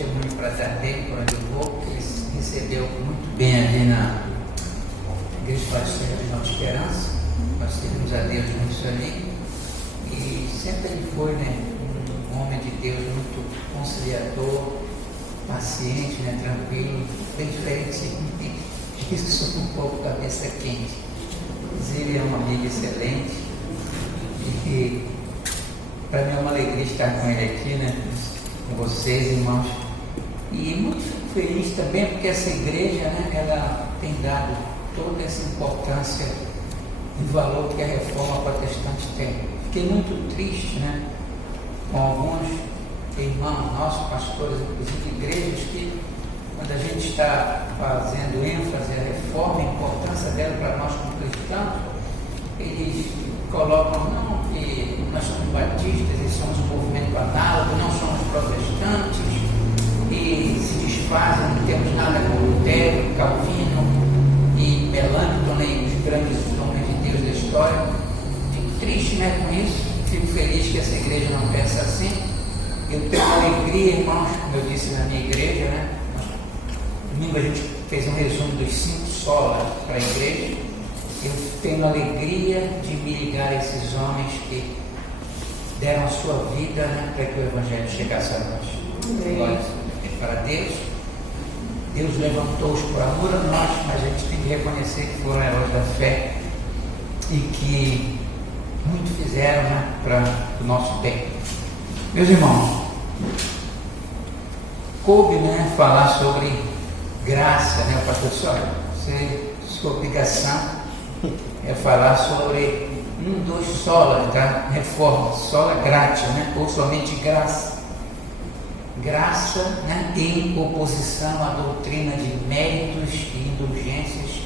testemunho para dar dele, por onde eu vou, porque ele recebeu muito bem ali na Igreja Batista de Nova Esperança. Nós servimos a Deus nisso ali. E sempre ele foi, né, um homem de Deus muito conciliador, paciente, né, tranquilo, bem diferente disso, sou um pouco cabeça quente. Mas ele é um amigo excelente e para mim é uma alegria estar com ele aqui, né, com vocês, irmãos. E muito feliz também porque essa igreja, né, ela tem dado toda essa importância e valor que a reforma protestante tem. Fiquei muito triste, né, com alguns irmãos nossos, pastores, inclusive igrejas, que quando a gente está fazendo ênfase à reforma, a importância dela para nós como cristãos, eles colocam, não, que nós somos batistas e somos um movimento análogo, não somos protestantes, e se desfazem, não temos nada com Lutero, Calvino e Melanchthon, nem os grandes homens de Deus da história. Fico triste, né, com isso, fico feliz que essa igreja não pensa assim. Eu tenho alegria, irmãos, como eu disse na minha igreja, né? Domingo a gente fez um resumo dos 5 solas para a igreja. Eu tenho alegria de me ligar a esses homens que deram a sua vida, né, para que o Evangelho chegasse a nós. Glória para Deus. Deus levantou-os por amor a nós, mas a gente tem que reconhecer que foram heróis da fé e que muito fizeram, né, para o nosso bem. Meus irmãos, coube, né, falar sobre graça, né, pastor Sónia? Sua obrigação é falar sobre dos solas da reforma, sola gratia, né, ou somente graça. Graça, né, em oposição à doutrina de méritos e indulgências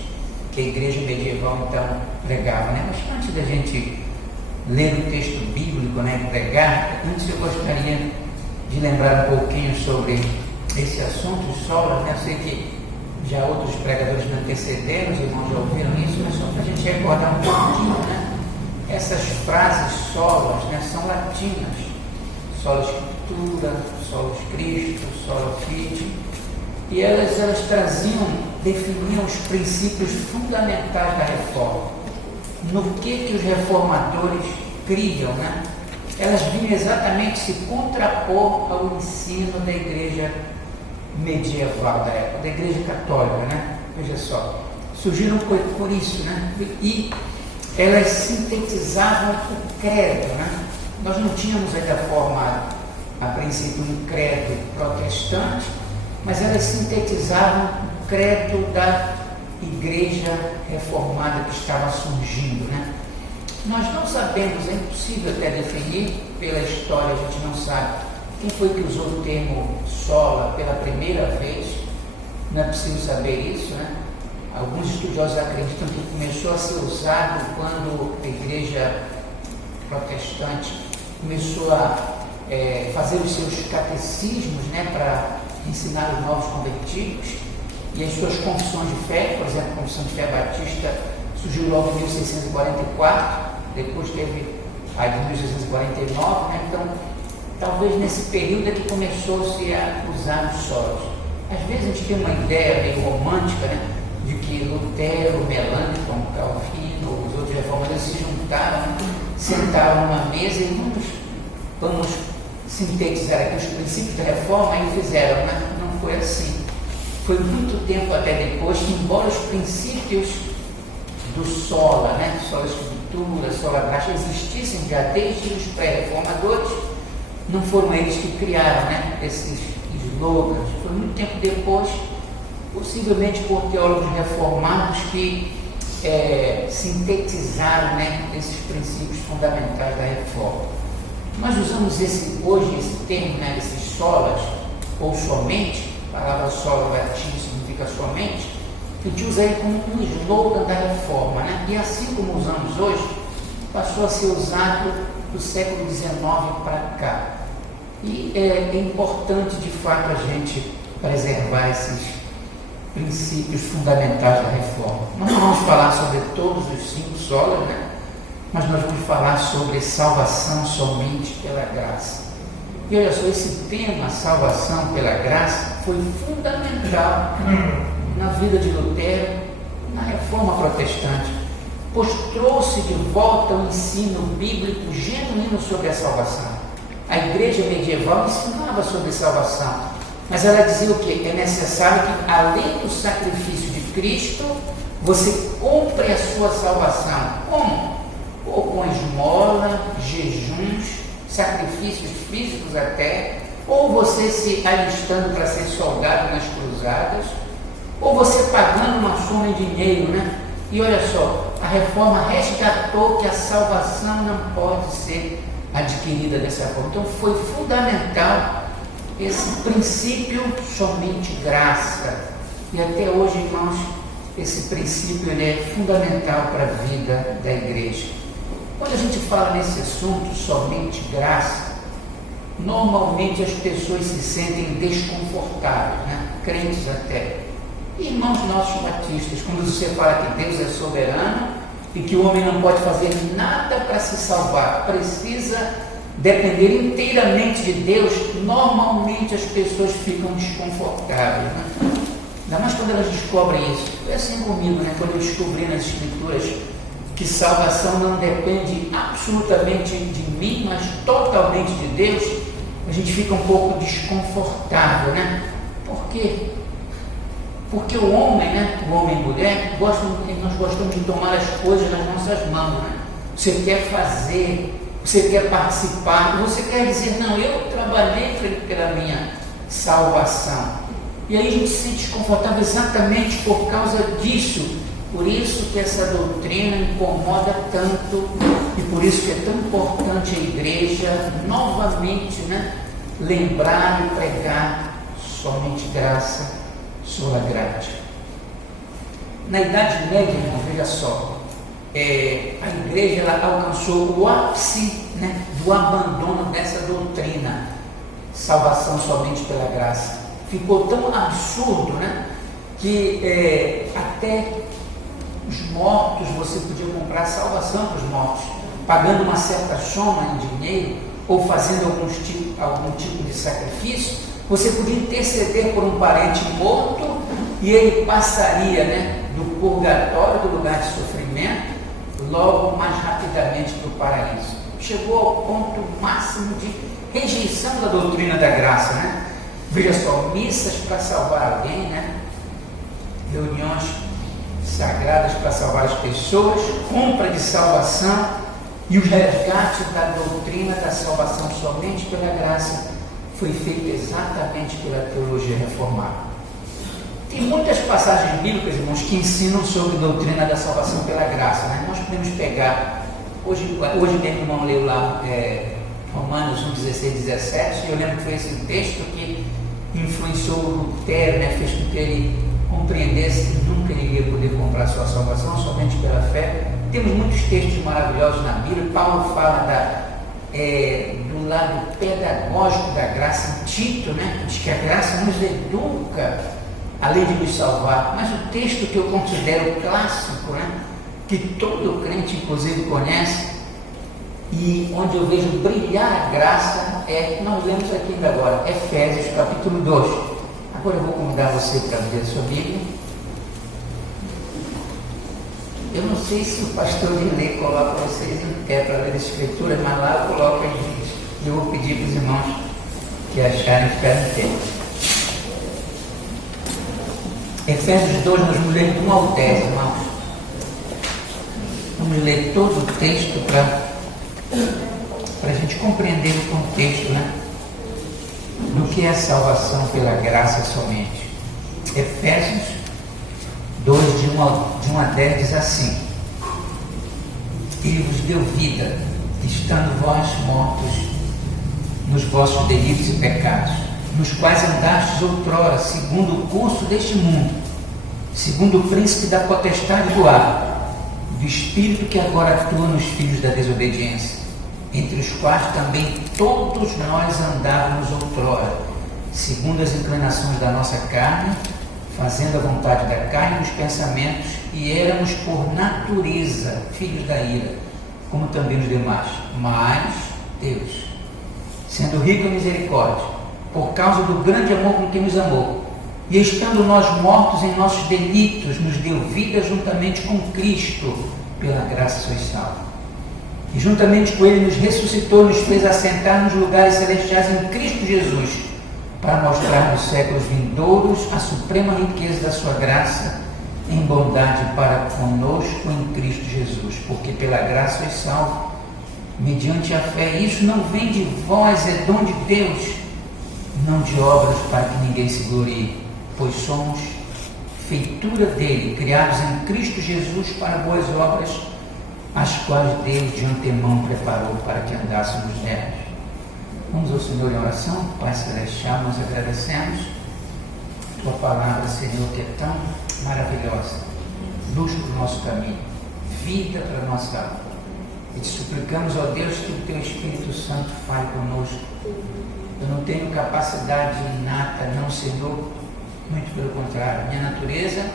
que a igreja medieval então pregava, né? Mas antes da gente ler o texto bíblico, né, pregar, antes eu gostaria de lembrar um pouquinho sobre esse assunto, solas, né? Eu sei que já outros pregadores me antecederam, os irmãos já ouviram isso, mas só para a gente recordar um pouquinho, né? Essas frases solas, né, são latinas, sola escritura, sola Cristo, sola fide, e elas definiam os princípios fundamentais da reforma. No que os reformadores criam, né? Elas vinham exatamente se contrapor ao ensino da igreja medieval da época, da igreja católica, né? Veja só, surgiram por isso, né? E elas sintetizavam o credo, né? Nós não tínhamos ainda formado, a princípio, um credo protestante, mas elas sintetizavam o credo da igreja reformada que estava surgindo, né? Nós não sabemos, é impossível até definir, pela história a gente não sabe quem foi que usou o termo sola pela primeira vez, não é possível saber isso, né? Alguns estudiosos acreditam que começou a ser usado quando a igreja protestante começou a fazer os seus catecismos, né, para ensinar os novos convertidos, e as suas confissões de fé, por exemplo, a Confissão de Fé Batista surgiu logo em 1644, depois teve a de 1649, né? Então, talvez nesse período é que começou-se a usar os solos. Às vezes a gente tem uma ideia meio romântica, né, de que Lutero, Melanchthon, Calvino, os outros reformadores se juntaram, sentaram numa mesa e vamos sintetizar aqui os princípios da reforma e fizeram, né? Não foi assim. Foi muito tempo até depois que, embora os princípios do sola, né, sola escritura, sola gratia, existissem já desde os pré-reformadores, não foram eles que criaram, né, esses slogans. Foi muito tempo depois, possivelmente por teólogos reformados que sintetizaram, né, esses princípios fundamentais da reforma. Nós usamos hoje esse termo, né, esses solas, ou somente, a palavra sola latim significa somente, que a gente usa ele como um slogan da reforma, né? E assim como usamos hoje, passou a ser usado do século XIX para cá. E é importante, de fato, a gente preservar esses princípios fundamentais da reforma. Nós não vamos falar sobre todos os 5 solas, né? Mas nós vamos falar sobre salvação somente pela graça. E olha só, esse tema, salvação pela graça, foi fundamental na vida de Lutero, na reforma protestante, pois trouxe de volta o ensino bíblico genuíno sobre a salvação. A igreja medieval ensinava sobre salvação, mas ela dizia o quê? É necessário que, além do sacrifício de Cristo, você compre a sua salvação. Como? Ou com esmola, jejuns, sacrifícios físicos até, ou você se alistando para ser soldado nas cruzadas, ou você pagando uma soma em dinheiro, né? E olha só, a reforma resgatou que a salvação não pode ser adquirida dessa forma. Então foi fundamental esse princípio somente graça. E até hoje, irmãos, esse princípio ele é fundamental para a vida da igreja. Quando a gente fala nesse assunto, somente graça, normalmente as pessoas se sentem desconfortáveis, né? Crentes até. Irmãos nossos batistas, quando você fala que Deus é soberano e que o homem não pode fazer nada para se salvar, precisa depender inteiramente de Deus, normalmente as pessoas ficam desconfortáveis, né? Ainda mais quando elas descobrem isso. Foi assim comigo, né? Quando eu descobri nas Escrituras que salvação não depende absolutamente de mim, mas totalmente de Deus, a gente fica um pouco desconfortável, né? Por quê? Porque o homem, né? O homem e a mulher, nós gostamos de tomar as coisas nas nossas mãos, né? Você quer fazer, você quer participar, você quer dizer, não, eu trabalhei pela minha salvação. E aí a gente se sente desconfortável exatamente por causa disso. Por isso que essa doutrina incomoda tanto e por isso que é tão importante a igreja novamente, né, lembrar e pregar somente graça, sola gratia. Na Idade Média, irmão, veja só, a igreja ela alcançou o ápice, né, do abandono dessa doutrina, salvação somente pela graça. Ficou tão absurdo, né, que até os mortos, você podia comprar salvação para os mortos, pagando uma certa soma em dinheiro ou fazendo algum tipo de sacrifício. Você podia interceder por um parente morto e ele passaria, né, do purgatório, do lugar de sofrimento, logo mais rapidamente para o paraíso. Chegou ao ponto máximo de rejeição da doutrina da graça, né? Veja só, missas para salvar alguém, né? Reuniões sagradas para salvar as pessoas, compra de salvação e o resgate da doutrina da salvação somente pela graça foi feito exatamente pela teologia reformada. Tem muitas passagens bíblicas, irmãos, que ensinam sobre a doutrina da salvação pela graça, né? Nós podemos pegar, hoje mesmo o irmão leu lá Romanos 1, 16, 17, e eu lembro que foi esse texto que influenciou Lutero, né? Fez com que ele compreendesse que nunca ele iria poder comprar sua salvação somente pela fé. Temos muitos textos maravilhosos na Bíblia. Paulo fala do lado pedagógico da graça em Tito, né? Diz que a graça nos educa além de nos salvar. Mas o texto que eu considero clássico, né? Que todo crente inclusive conhece e onde eu vejo brilhar a graça nós lemos aqui ainda agora, Efésios capítulo 2. Agora eu vou convidar você para ler a sua Bíblia. Eu não sei se o pastor Rilê coloca vocês em pé para ler a escritura, mas lá eu coloco em vídeo. E eu vou pedir para os irmãos que acharem ficar em pé. Efésios 2, nós vamos ler de 1 ao 10, irmãos. Vamos ler todo o texto para a gente compreender o contexto, né? Do que é a salvação pela graça somente. Efésios 2, de 1 a 10 diz assim: Ele vos deu vida, estando vós mortos nos vossos delitos e pecados, nos quais andastes outrora, segundo o curso deste mundo, segundo o príncipe da potestade do ar, do espírito que agora atua nos filhos da desobediência, entre os quais também todos nós andávamos outrora, segundo as inclinações da nossa carne, fazendo a vontade da carne e dos pensamentos, e éramos por natureza filhos da ira, como também os demais. Mas Deus, sendo rico em misericórdia, por causa do grande amor com que nos amou, e estando nós mortos em nossos delitos, nos deu vida juntamente com Cristo, pela graça sois salvos. E juntamente com Ele nos ressuscitou, nos fez assentar nos lugares celestiais em Cristo Jesus, para mostrar nos séculos vindouros a suprema riqueza da sua graça, em bondade para conosco em Cristo Jesus, porque pela graça sois salvos, mediante a fé. Isso não vem de vós, é dom de Deus, não de obras para que ninguém se glorie, pois somos feitura dele, criados em Cristo Jesus para boas obras, as quais Deus de antemão preparou para que andássemos nelas. Vamos ao Senhor em oração. Pai Celestial, nós agradecemos Tua palavra, Senhor, que é tão maravilhosa, luz para o nosso caminho, vida para a nossa alma. E te suplicamos, ó Deus, que o Teu Espírito Santo fale conosco. Eu não tenho capacidade inata, não, Senhor, muito pelo contrário, minha natureza é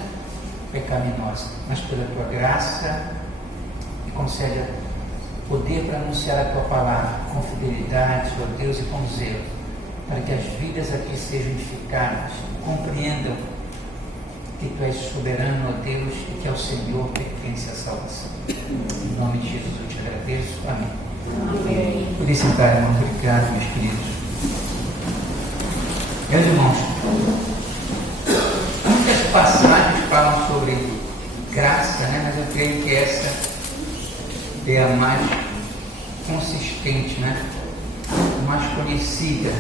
pecaminosa, mas pela Tua graça, me concede poder para anunciar a Tua palavra com fidelidade, ó Deus, e com zelo, para que as vidas aqui sejam edificadas, compreendam que Tu és soberano, ó Deus, e que ao Senhor pertence a salvação. Em nome de Jesus eu te agradeço. Amém. Amém. Por isso, sentar, irmão, obrigado, meus queridos. Meus irmãos, muitas passagens falam sobre graça, né? Mas eu creio que essa é a mais consistente, né? Mais conhecida.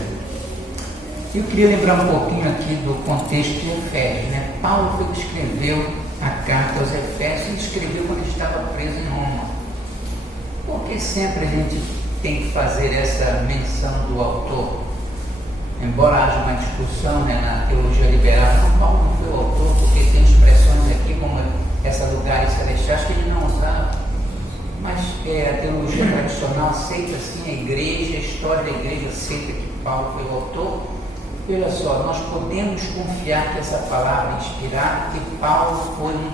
Eu queria lembrar um pouquinho aqui do contexto de Efésios, né? Paulo foi que escreveu a carta aos Efésios e escreveu quando ele estava preso em Roma. Por que sempre a gente tem que fazer essa menção do autor? Embora haja uma discussão, né, na teologia liberal, não, Paulo não foi o autor, porque tem expressões aqui como essa lugares celestiais que ele não usava. Mas a teologia tradicional aceita sim a igreja, a história da igreja aceita que Paulo foi o autor. Olha só, nós podemos confiar que essa palavra é inspirada, que Paulo foi um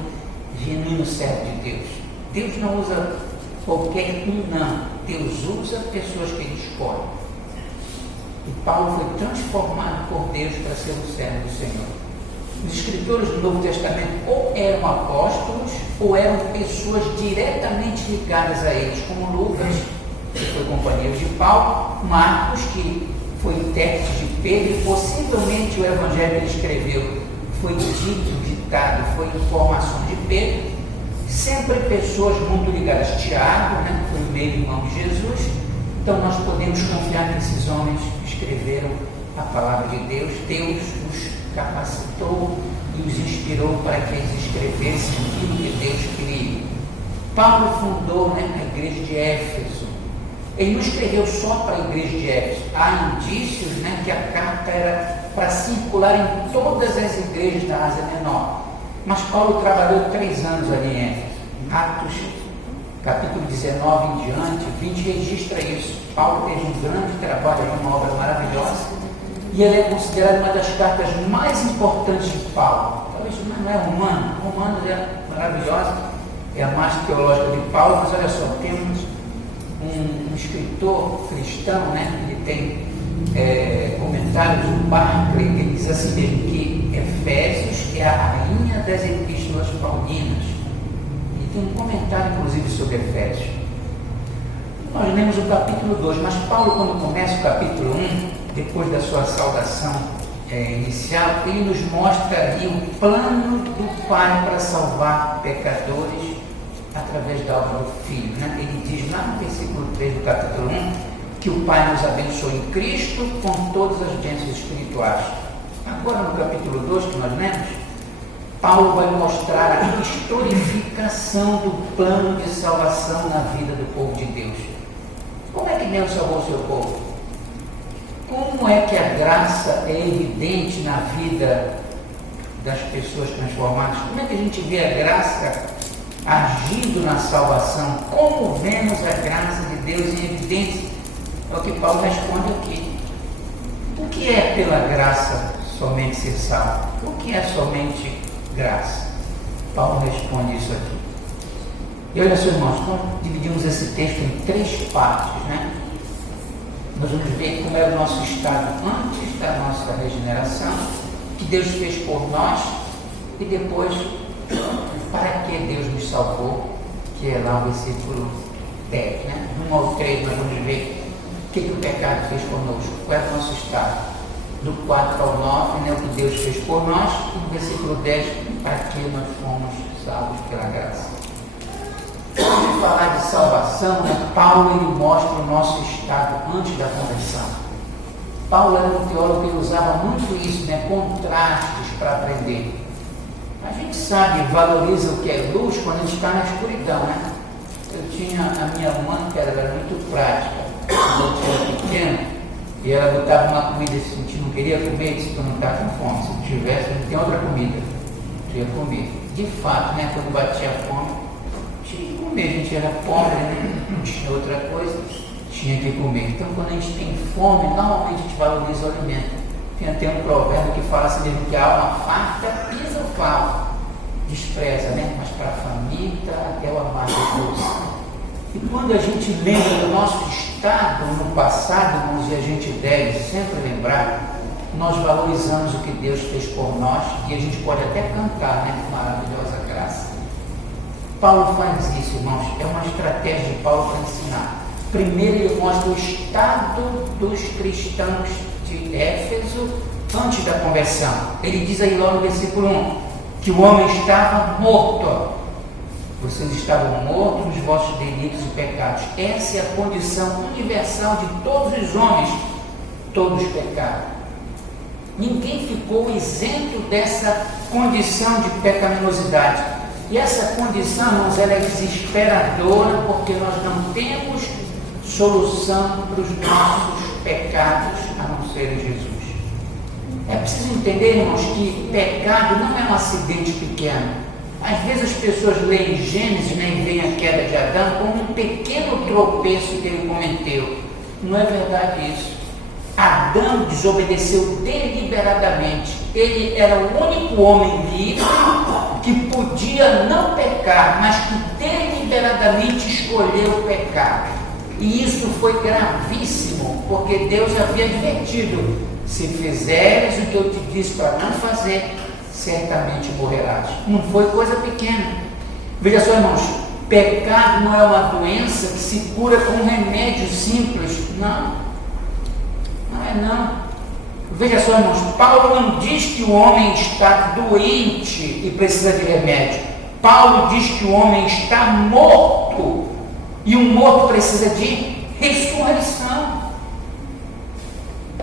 genuíno servo de Deus. Deus não usa qualquer um, não. Deus usa pessoas que ele escolhe. E Paulo foi transformado por Deus para ser um servo do Senhor. Os escritores do Novo Testamento ou eram apóstolos ou eram pessoas diretamente ligadas a eles, como Lucas, que foi companheiro de Paulo, Marcos, que foi intérprete de Pedro, e possivelmente o evangelho que ele escreveu foi ditado, foi informação de Pedro. Sempre pessoas muito ligadas. Tiago, né, foi o meio-irmão de Jesus. Então nós podemos confiar que esses homens escreveram a palavra de Deus. Deus os capacitou e os inspirou para que eles escrevessem aquilo que Deus queria. Paulo fundou, né, a igreja de Éfeso. Ele não escreveu só para a igreja de Éfeso. Há indícios, né, que a carta era para circular em todas as igrejas da Ásia Menor. Mas Paulo trabalhou 3 anos ali em Éfeso. Atos, capítulo 19 em diante, 20 registra isso. Paulo teve um grande trabalho, uma obra maravilhosa. E ela é considerada uma das cartas mais importantes de Paulo. Talvez não é Romanos. Romanos é maravilhosa, é a mais teológica de Paulo, mas olha só, temos um escritor cristão, né? Ele tem comentários do Barclay, ele diz assim mesmo, que Efésios é a rainha das epístolas paulinas. E tem um comentário, inclusive, sobre Efésios. Nós lemos o capítulo 2, mas Paulo, quando começa o capítulo 1, depois da sua saudação inicial, ele nos mostra ali o plano do Pai para salvar pecadores através da obra do Filho, né? Ele diz lá no versículo 3 do capítulo 1 que o Pai nos abençoou em Cristo com todas as bênçãos espirituais. Agora no capítulo 2 que nós lemos, Paulo vai mostrar a historificação do plano de salvação na vida do povo de Deus. Como é que Deus salvou o seu povo? Como é que a graça é evidente na vida das pessoas transformadas? Como é que a gente vê a graça agindo na salvação? Como vemos a graça de Deus em evidência? É o que Paulo responde aqui. O que é pela graça somente ser salvo? O que é somente graça? Paulo responde isso aqui. E olha só, irmãos, nós dividimos esse texto em 3 partes, né? nós vamos ver como era o nosso estado antes da nossa regeneração, que Deus fez por nós, e depois, para que Deus nos salvou, que é lá o versículo 10, né? 1 ao 3, nós vamos ver o que o pecado fez conosco, qual é o nosso estado. Do 4 ao 9, né, o que Deus fez por nós, e no versículo 10, para que nós fomos salvos pela graça. Antes de falar de salvação, né, Paulo ele mostra o nosso estado antes da conversão. Paulo era um teólogo que usava muito isso, né, contrastes para aprender. A gente sabe, valoriza o que é luz quando a gente está na escuridão, né? Eu tinha a minha mãe, que era muito prática, quando eu era pequeno, e ela botava uma comida assim, a gente não queria comer, disse que não está com fome. Se tivesse, não tem outra comida. Tinha comer. De fato, né, quando batia a fome, tinha que comer. A gente era pobre, né? Não tinha outra coisa, tinha que comer. Então, quando a gente tem fome, normalmente a gente valoriza o alimento. Tem até um provérbio que fala assim mesmo, que a alma farta pisa o favo. Despreza, né? Mas para a faminta até o amargo doce. E quando a gente lembra do nosso estado no passado, irmãos, e a gente deve sempre lembrar, nós valorizamos o que Deus fez por nós, e a gente pode até cantar, né? Maravilhosa graça. Paulo faz isso, irmãos, é uma estratégia de Paulo para ensinar. Primeiro ele mostra o estado dos cristãos de Éfeso antes da conversão. Ele diz aí logo no versículo 1, que o homem estava morto. Vocês estavam mortos nos vossos delitos e pecados. Essa é a condição universal de todos os homens. Todos pecaram. Ninguém ficou isento dessa condição de pecaminosidade. E essa condição, irmãos, ela é desesperadora, porque nós não temos solução para os nossos pecados, a não ser Jesus. É preciso entender, irmãos, que pecado não é um acidente pequeno. Às vezes as pessoas leem Gênesis, né, e veem a queda de Adão como um pequeno tropeço que ele cometeu. Não é verdade isso. Adão desobedeceu deliberadamente. Ele era o único homem livre que podia não pecar, mas que deliberadamente escolheu pecar. E isso foi gravíssimo, porque Deus havia advertido: se fizeres o que eu te disse para não fazer, certamente morrerás. Não foi coisa pequena. Veja só, irmãos, pecado não é uma doença que se cura com um remédio simples. Não é não. Veja só, irmãos, Paulo não diz que o homem está doente e precisa de remédio. Paulo diz que o homem está morto, e um morto precisa de ressurreição.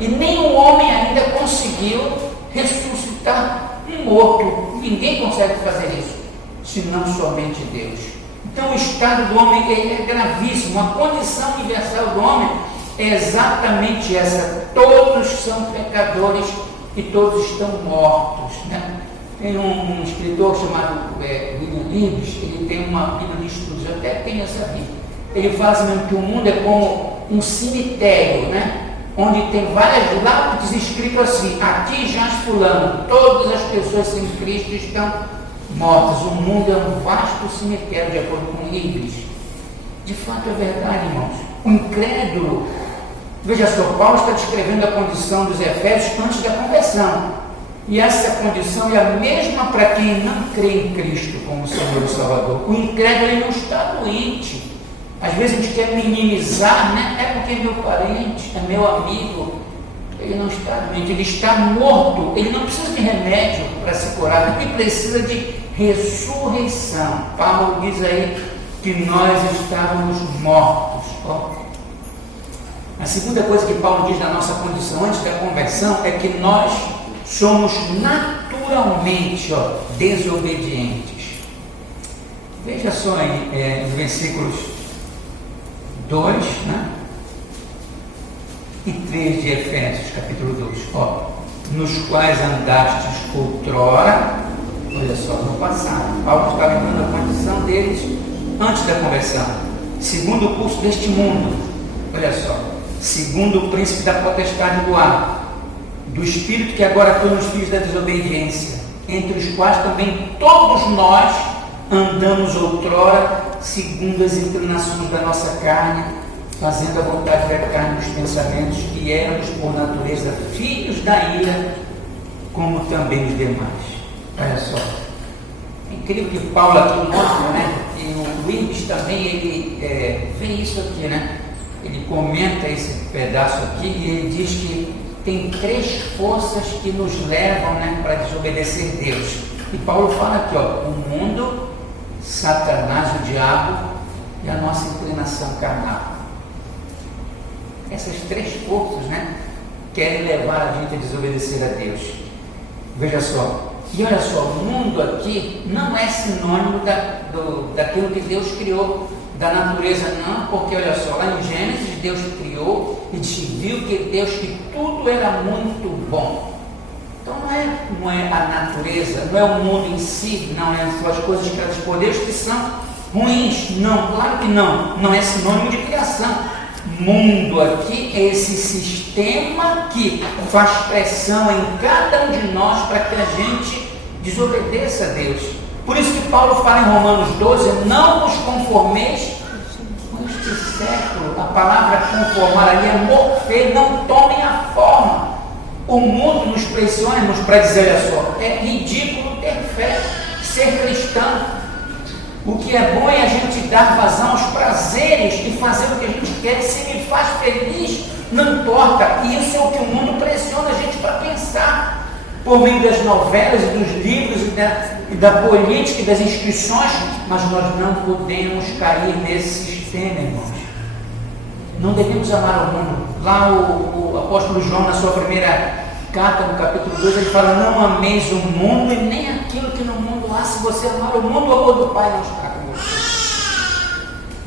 E nenhum homem ainda conseguiu ressuscitar um morto. Ninguém consegue fazer isso, senão somente Deus. Então o estado do homem é gravíssimo. A condição universal do homem é exatamente essa: todos são pecadores e todos estão mortos, né? Tem um escritor chamado William Libes, ele tem uma Bíblia de estudos, eu até tenho essa Bíblia. Ele fala assim mesmo, que o mundo é como um cemitério, né? Onde tem várias lápides escritas assim: aqui jaz fulano, todas as pessoas sem Cristo estão mortas. O mundo é um vasto cemitério, de acordo com Libes. De fato é verdade, irmãos. O incrédulo, veja só, Paulo está descrevendo a condição dos efésios antes da conversão. E essa condição é a mesma para quem não crê em Cristo como Senhor e Salvador. O incrédulo, ele não está doente. Às vezes a gente quer minimizar, né? É porque é meu parente, é meu amigo. Ele não está doente, ele está morto. Ele não precisa de remédio para se curar, ele precisa de ressurreição. Paulo diz aí que nós estávamos mortos. A segunda coisa que Paulo diz da nossa condição antes da conversão é que nós somos naturalmente desobedientes. Veja só aí, os versículos 2, né? E 3 de Efésios, capítulo 2, nos quais andastes outrora, olha só, no passado. Paulo está lembrando a condição deles antes da conversão, segundo o curso deste mundo, olha só, segundo o príncipe da potestade do ar, do espírito que agora atua nos filhos da desobediência, entre os quais também todos nós andamos outrora segundo as inclinações da nossa carne, fazendo a vontade da carne dos pensamentos, que éramos por natureza filhos da ira, como também os demais. Olha só, é incrível que Paulo aqui mostra, né? E o Willis também, ele vê isso aqui, né? Ele comenta esse pedaço aqui e ele diz que tem 3 forças que nos levam, né, para desobedecer Deus. E Paulo fala aqui, ó, o mundo, Satanás, o diabo e a nossa inclinação carnal. Essas 3 forças, né, querem levar a gente a desobedecer a Deus. Veja só, e olha só, o mundo aqui não é sinônimo daquilo que Deus criou, da natureza, não, porque olha só, lá em Gênesis Deus criou e viu que tudo era muito bom. Então não é a natureza, não é o mundo em si, não são as coisas criadas por Deus que são ruins, não, claro que não é sinônimo de criação. Mundo aqui é esse sistema que faz pressão em cada um de nós para que a gente desobedeça a Deus. Por isso que Paulo fala em Romanos 12, não vos conformeis com este século. A palavra conformar ali é morfer, não tomem a forma. O mundo nos pressiona, para dizer, olha só, é ridículo ter fé, ser cristão. O que é bom é a gente dar vazão aos prazeres e fazer o que a gente quer. Se me faz feliz, não importa. E isso é o que o mundo pressiona a gente para pensar. Por meio das novelas e dos livros e da política e das instituições, mas nós não podemos cair nesse sistema, irmãos. Não devemos amar o mundo. Lá o apóstolo João, na sua primeira carta, no capítulo 2, ele fala, não ameis o mundo e nem aquilo que no mundo há. Se você amar o mundo, o amor do Pai não está com você.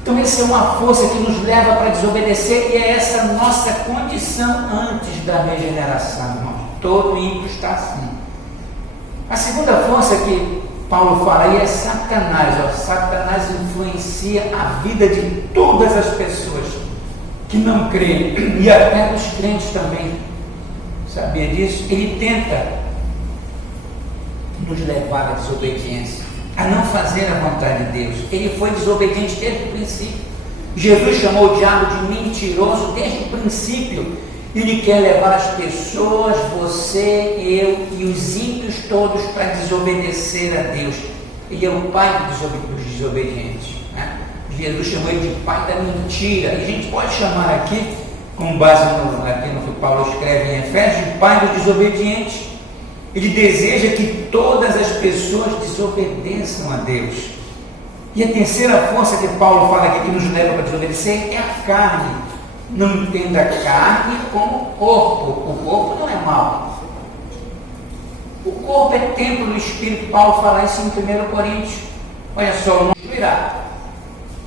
Então essa é uma força que nos leva para desobedecer, e é essa nossa condição antes da regeneração, irmãos. Todo ímpio está assim. A segunda força que Paulo fala aí é Satanás. Ó. Satanás influencia a vida de todas as pessoas que não creem, e até dos crentes também. Sabia disso? Ele tenta nos levar à desobediência, a não fazer a vontade de Deus. Ele foi desobediente desde o princípio. Jesus chamou o diabo de mentiroso desde o princípio. Ele quer levar as pessoas, você, eu e os ímpios todos para desobedecer a Deus. Ele é o pai dos desobedientes, né? Jesus chamou ele de pai da mentira. E a gente pode chamar aqui, com base aqui no que Paulo escreve em Efésios, de pai dos desobedientes. Ele deseja que todas as pessoas desobedeçam a Deus. E a terceira força que Paulo fala aqui, que nos leva para desobedecer, é a carne. Não entenda a carne como corpo. O corpo não é mau. O corpo é templo do Espírito. Paulo fala isso em 1 Coríntios. Olha só, não destruirá.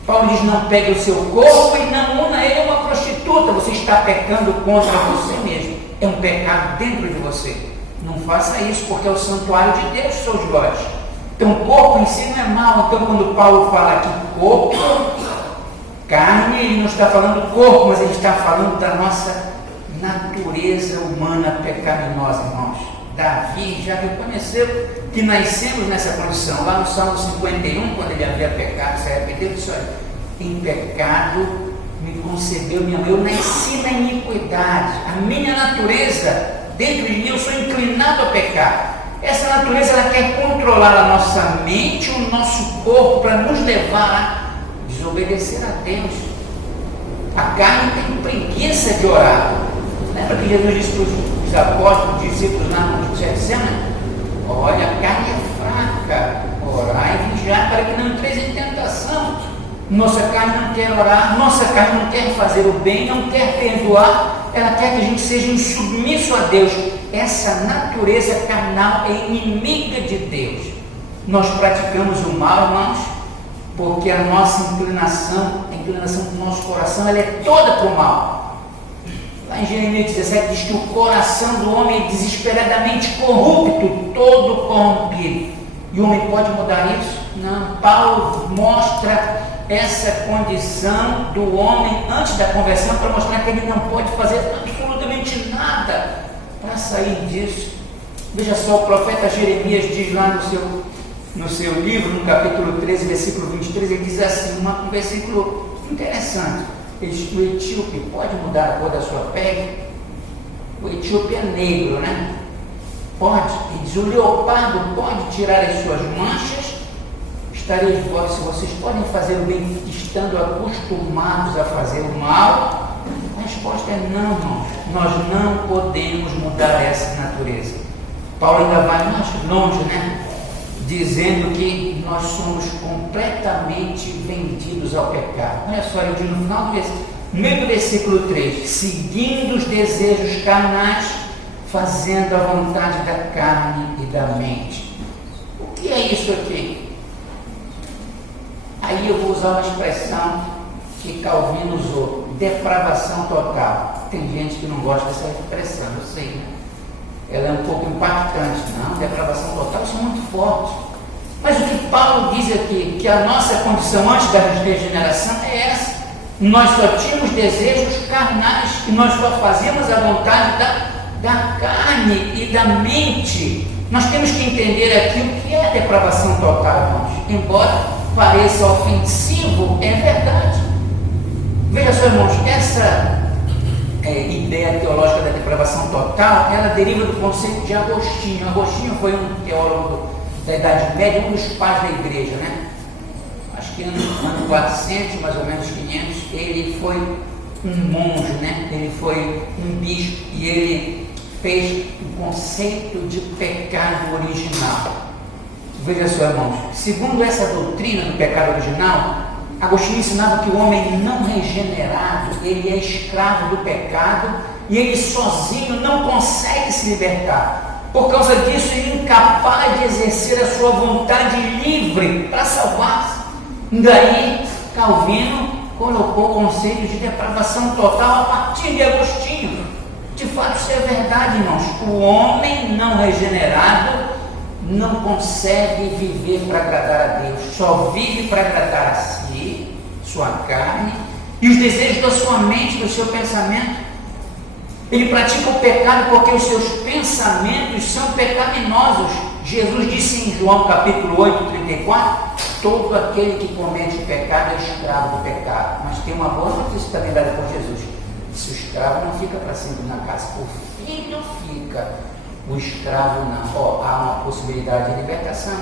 Paulo diz, não pegue o seu corpo e não una ele a uma prostituta. Você está pecando contra você mesmo. É um pecado dentro de você. Não faça isso, porque é o santuário de Deus, seus vós. Então o corpo em si não é mau. Então quando Paulo fala aqui corpo, carne, ele não está falando corpo, mas ele está falando da nossa natureza humana pecaminosa, irmãos. Davi já reconheceu que nascemos nessa condição. Lá no Salmo 51, quando ele havia pecado, se arrependeu, disse, olha, em pecado me concebeu minha mãe. Eu nasci na iniquidade. A minha natureza, dentro de mim, eu sou inclinado a pecar. Essa natureza, ela quer controlar a nossa mente, o nosso corpo, para nos levar a desobedecer a Deus. A carne tem preguiça de orar. Lembra que Jesus disse para os apóstolos, os discípulos lá no Getsemane? Olha, a carne é fraca, orar e vigiar para que não entreis em tentação. Nossa carne não quer orar, nossa carne não quer fazer o bem, não quer perdoar, ela quer que a gente seja insubmisso a Deus. Essa natureza carnal é inimiga de Deus. Nós praticamos o mal, irmãos, porque a nossa inclinação, a inclinação do nosso coração, ela é toda para o mal. Lá em Jeremias 17 diz que o coração do homem é desesperadamente corrupto, todo corrompido. E o homem pode mudar isso? Não. Paulo mostra essa condição do homem antes da conversão para mostrar que ele não pode fazer absolutamente nada para sair disso. Veja só, o profeta Jeremias diz lá no seu livro, no capítulo 13, versículo 23, ele diz assim, um versículo interessante. O etíope pode mudar a cor da sua pele? O etíope é negro, né? Pode. E diz, o leopardo pode tirar as suas manchas? Estareis vós, se vocês podem fazer o bem estando acostumados a fazer o mal? A resposta é não, irmãos. Nós não podemos mudar essa natureza. Paulo ainda vai mais longe, né? Dizendo que nós somos completamente vendidos ao pecado. Olha só, ele diz no final do versículo, no meio do versículo 3, seguindo os desejos carnais, fazendo a vontade da carne e da mente. O que é isso aqui? Aí eu vou usar uma expressão que Calvino usou, depravação total. Tem gente que não gosta dessa expressão, eu sei, né? Ela é um pouco impactante, não? Depravação total, isso é muito forte. Mas o que Paulo diz aqui, que a nossa condição antes da regeneração é essa. Nós só tínhamos desejos carnais, e nós só fazíamos a vontade da carne e da mente. Nós temos que entender aqui o que é depravação total, irmãos. Embora pareça ofensivo, é verdade. Veja só, irmãos, essa ideia teológica da depravação total, ela deriva do conceito de Agostinho. Agostinho foi um teólogo da Idade Média, um dos pais da igreja, né? Acho que ano 400, mais ou menos 500, ele foi um monge, né? Ele foi um bispo e ele fez o conceito de pecado original. Veja só, irmãos, segundo essa doutrina do pecado original, Agostinho ensinava que o homem não regenerado, ele é escravo do pecado e ele sozinho não consegue se libertar. Por causa disso, ele é incapaz de exercer a sua vontade livre para salvar-se. Daí, Calvino colocou o conceito de depravação total a partir de Agostinho. De fato, isso é verdade, irmãos. O homem não regenerado não consegue viver para agradar a Deus, só vive para agradar a si, sua carne, e os desejos da sua mente, do seu pensamento. Ele pratica o pecado porque os seus pensamentos são pecaminosos. Jesus disse em João capítulo 8, 34, todo aquele que comete o pecado é escravo do pecado. Mas tem uma boa notícia também dada por Jesus. Se o escravo não fica para sempre na casa, o filho fica, o escravo não. Há uma possibilidade de libertação.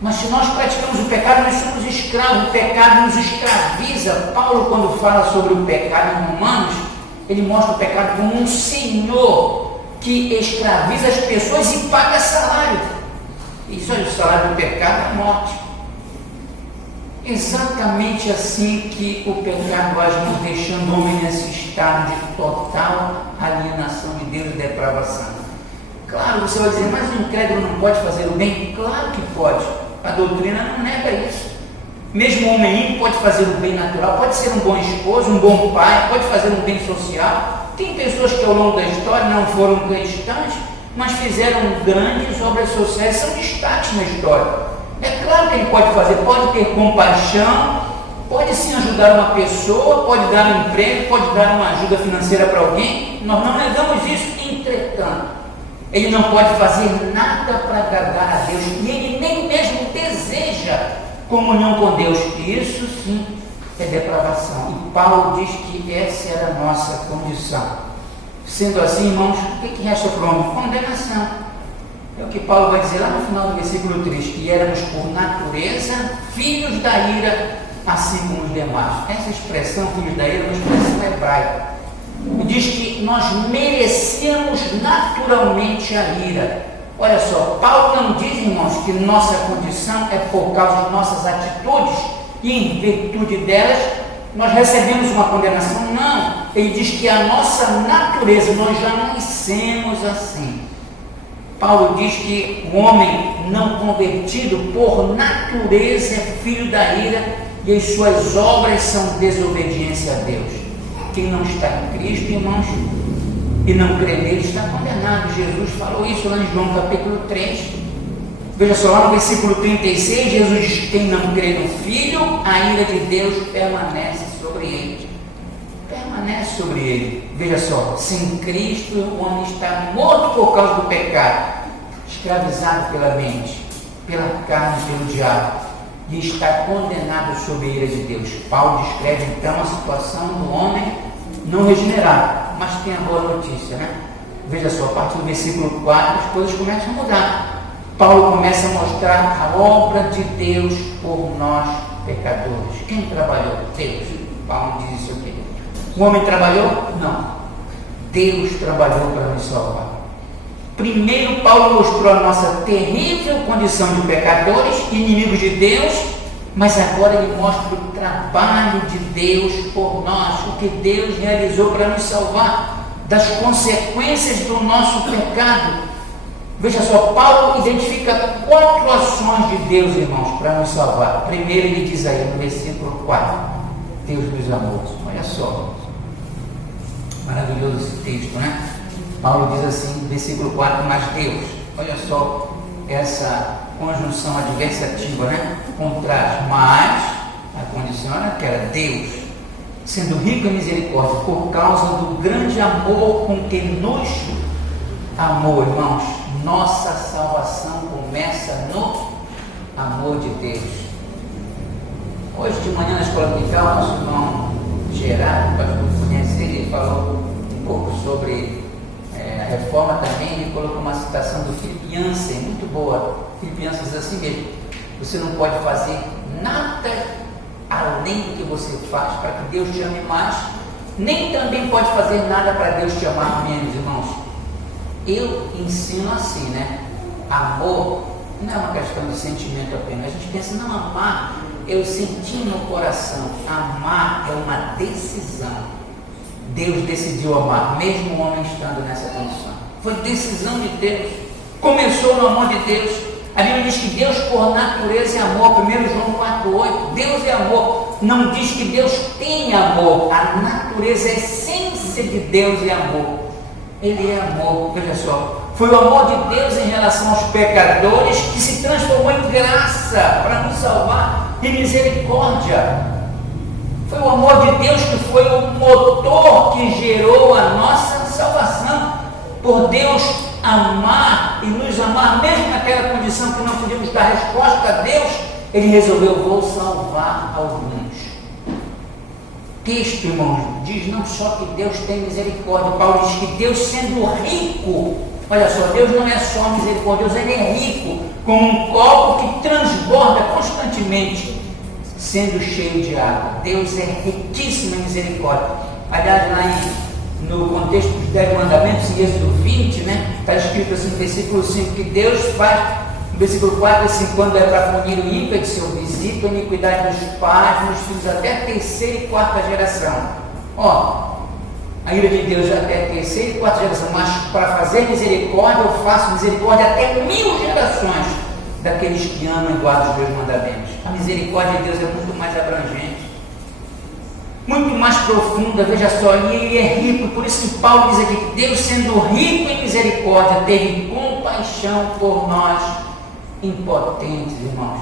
Mas se nós praticamos o pecado, nós somos escravos. O pecado nos escraviza. Paulo, quando fala sobre o pecado em Romanos, ele mostra o pecado como um senhor que escraviza as pessoas e paga salário. E diz, olha, o salário do pecado é a morte. Exatamente assim que o pecado age, nos deixando o homem nesse estado de total alienação de Deus e depravação. Claro, você vai dizer, mas o incrédulo não pode fazer o bem? Claro que pode. A doutrina não nega isso. Mesmo o homem ímpio pode fazer o bem natural, pode ser um bom esposo, um bom pai, pode fazer um bem social. Tem pessoas que ao longo da história não foram cristãs, mas fizeram grandes obras sociais, são destaques na história. É claro que ele pode fazer, pode ter compaixão, pode sim ajudar uma pessoa, pode dar um emprego, pode dar uma ajuda financeira para alguém. Nós não negamos isso, entretanto, ele não pode fazer nada para agradar a Deus, e ele nem mesmo deseja comunhão com Deus. Isso sim é depravação. E Paulo diz que essa era a nossa condição. Sendo assim, irmãos, o que resta para o homem? Condenação. É o que Paulo vai dizer lá no final do versículo 3, que éramos por natureza filhos da ira, assim como os demais. Essa expressão, filhos da ira, é uma expressão hebraica. Diz que nós merecemos naturalmente a ira. Olha só, Paulo não diz, irmãos, que nossa condição é por causa de nossas atitudes e em virtude delas nós recebemos uma condenação. Não, ele diz que a nossa natureza, nós já nascemos assim. Paulo diz que o homem não convertido por natureza é filho da ira e as suas obras são desobediência a Deus. Quem não está em Cristo, irmãos, e não crê nele, está condenado. Jesus falou isso lá em João capítulo 3. Veja só, lá no versículo 36, Jesus diz, quem não crê no Filho, a ira de Deus permanece sobre ele. Permanece sobre ele. Veja só, sem Cristo, o homem está morto por causa do pecado, escravizado pela mente, pela carne, pelo diabo. e está condenado sob a ira de Deus. Paulo descreve então a situação do homem não regenerado, mas tem a boa notícia, né? Veja só, a partir do versículo 4 as coisas começam a mudar. Paulo começa a mostrar a obra de Deus por nós pecadores. Quem trabalhou? Deus. Paulo diz isso aqui. O homem trabalhou? Não. Deus trabalhou para nos salvar. Primeiro, Paulo mostrou a nossa terrível condição de pecadores, inimigos de Deus, mas agora ele mostra o trabalho de Deus por nós, o que Deus realizou para nos salvar das consequências do nosso pecado. Veja só, Paulo identifica 4 ações de Deus, irmãos, para nos salvar. Primeiro ele diz aí no versículo 4, Deus nos amou. Olha só, maravilhoso esse texto, né? Paulo diz assim, versículo 4, mas Deus, olha só essa conjunção adversativa, né? Contraste, mas a condição era que era Deus, sendo rico em misericórdia, por causa do grande amor com que nos amou, irmãos. Nossa salvação começa no amor de Deus. Hoje de manhã na escola dominical, nosso irmão Gerardo, para conhecer, ele falou um pouco sobre a reforma também. Ele colocou uma citação do Philip Yancey, muito boa. Philip Yancey diz assim mesmo: você não pode fazer nada além do que você faz para que Deus te ame mais, nem também pode fazer nada para Deus te amar menos, irmãos. Eu ensino assim, né? Amor não é uma questão de sentimento apenas. A gente pensa, não, amar eu senti no coração. Amar é uma decisão. Deus decidiu amar, mesmo o homem estando nessa condição. Foi decisão de Deus. Começou no amor de Deus. A Bíblia diz que Deus por natureza é amor. 1 João 4,8. Deus é amor. Não diz que Deus tem amor. A natureza, a essência de Deus é amor. Ele é amor, veja só. Foi o amor de Deus em relação aos pecadores que se transformou em graça para nos salvar, em misericórdia. Foi o amor de Deus que foi o motor que gerou a nossa salvação. Por Deus amar e nos amar, mesmo naquela condição que não podíamos dar resposta a Deus, Ele resolveu: vou salvar alguns. Texto, irmãos, diz não só que Deus tem misericórdia. Paulo diz que Deus, sendo rico, olha só, Deus não é só misericordioso, Ele é rico, como um copo que transborda constantemente, sendo cheio de água. Deus é riquíssimo em misericórdia. Aliás, lá no contexto dos 10 mandamentos, em Êxodo 20, né, está escrito assim no versículo 5, que Deus faz, no versículo 4, assim, quando é para punir o ímpio, de seu visita a iniquidade dos pais, nos filhos, até a 3ª e 4ª geração. Ó, a ira de Deus até a 3ª e 4ª geração, mas para fazer misericórdia, eu faço misericórdia até 1000 gerações daqueles que amam e guardam os meus mandamentos. A misericórdia de Deus é muito mais abrangente, muito mais profunda, veja só, e Ele é rico. Por isso que Paulo diz aqui que Deus, sendo rico em misericórdia, teve compaixão por nós, impotentes, irmãos.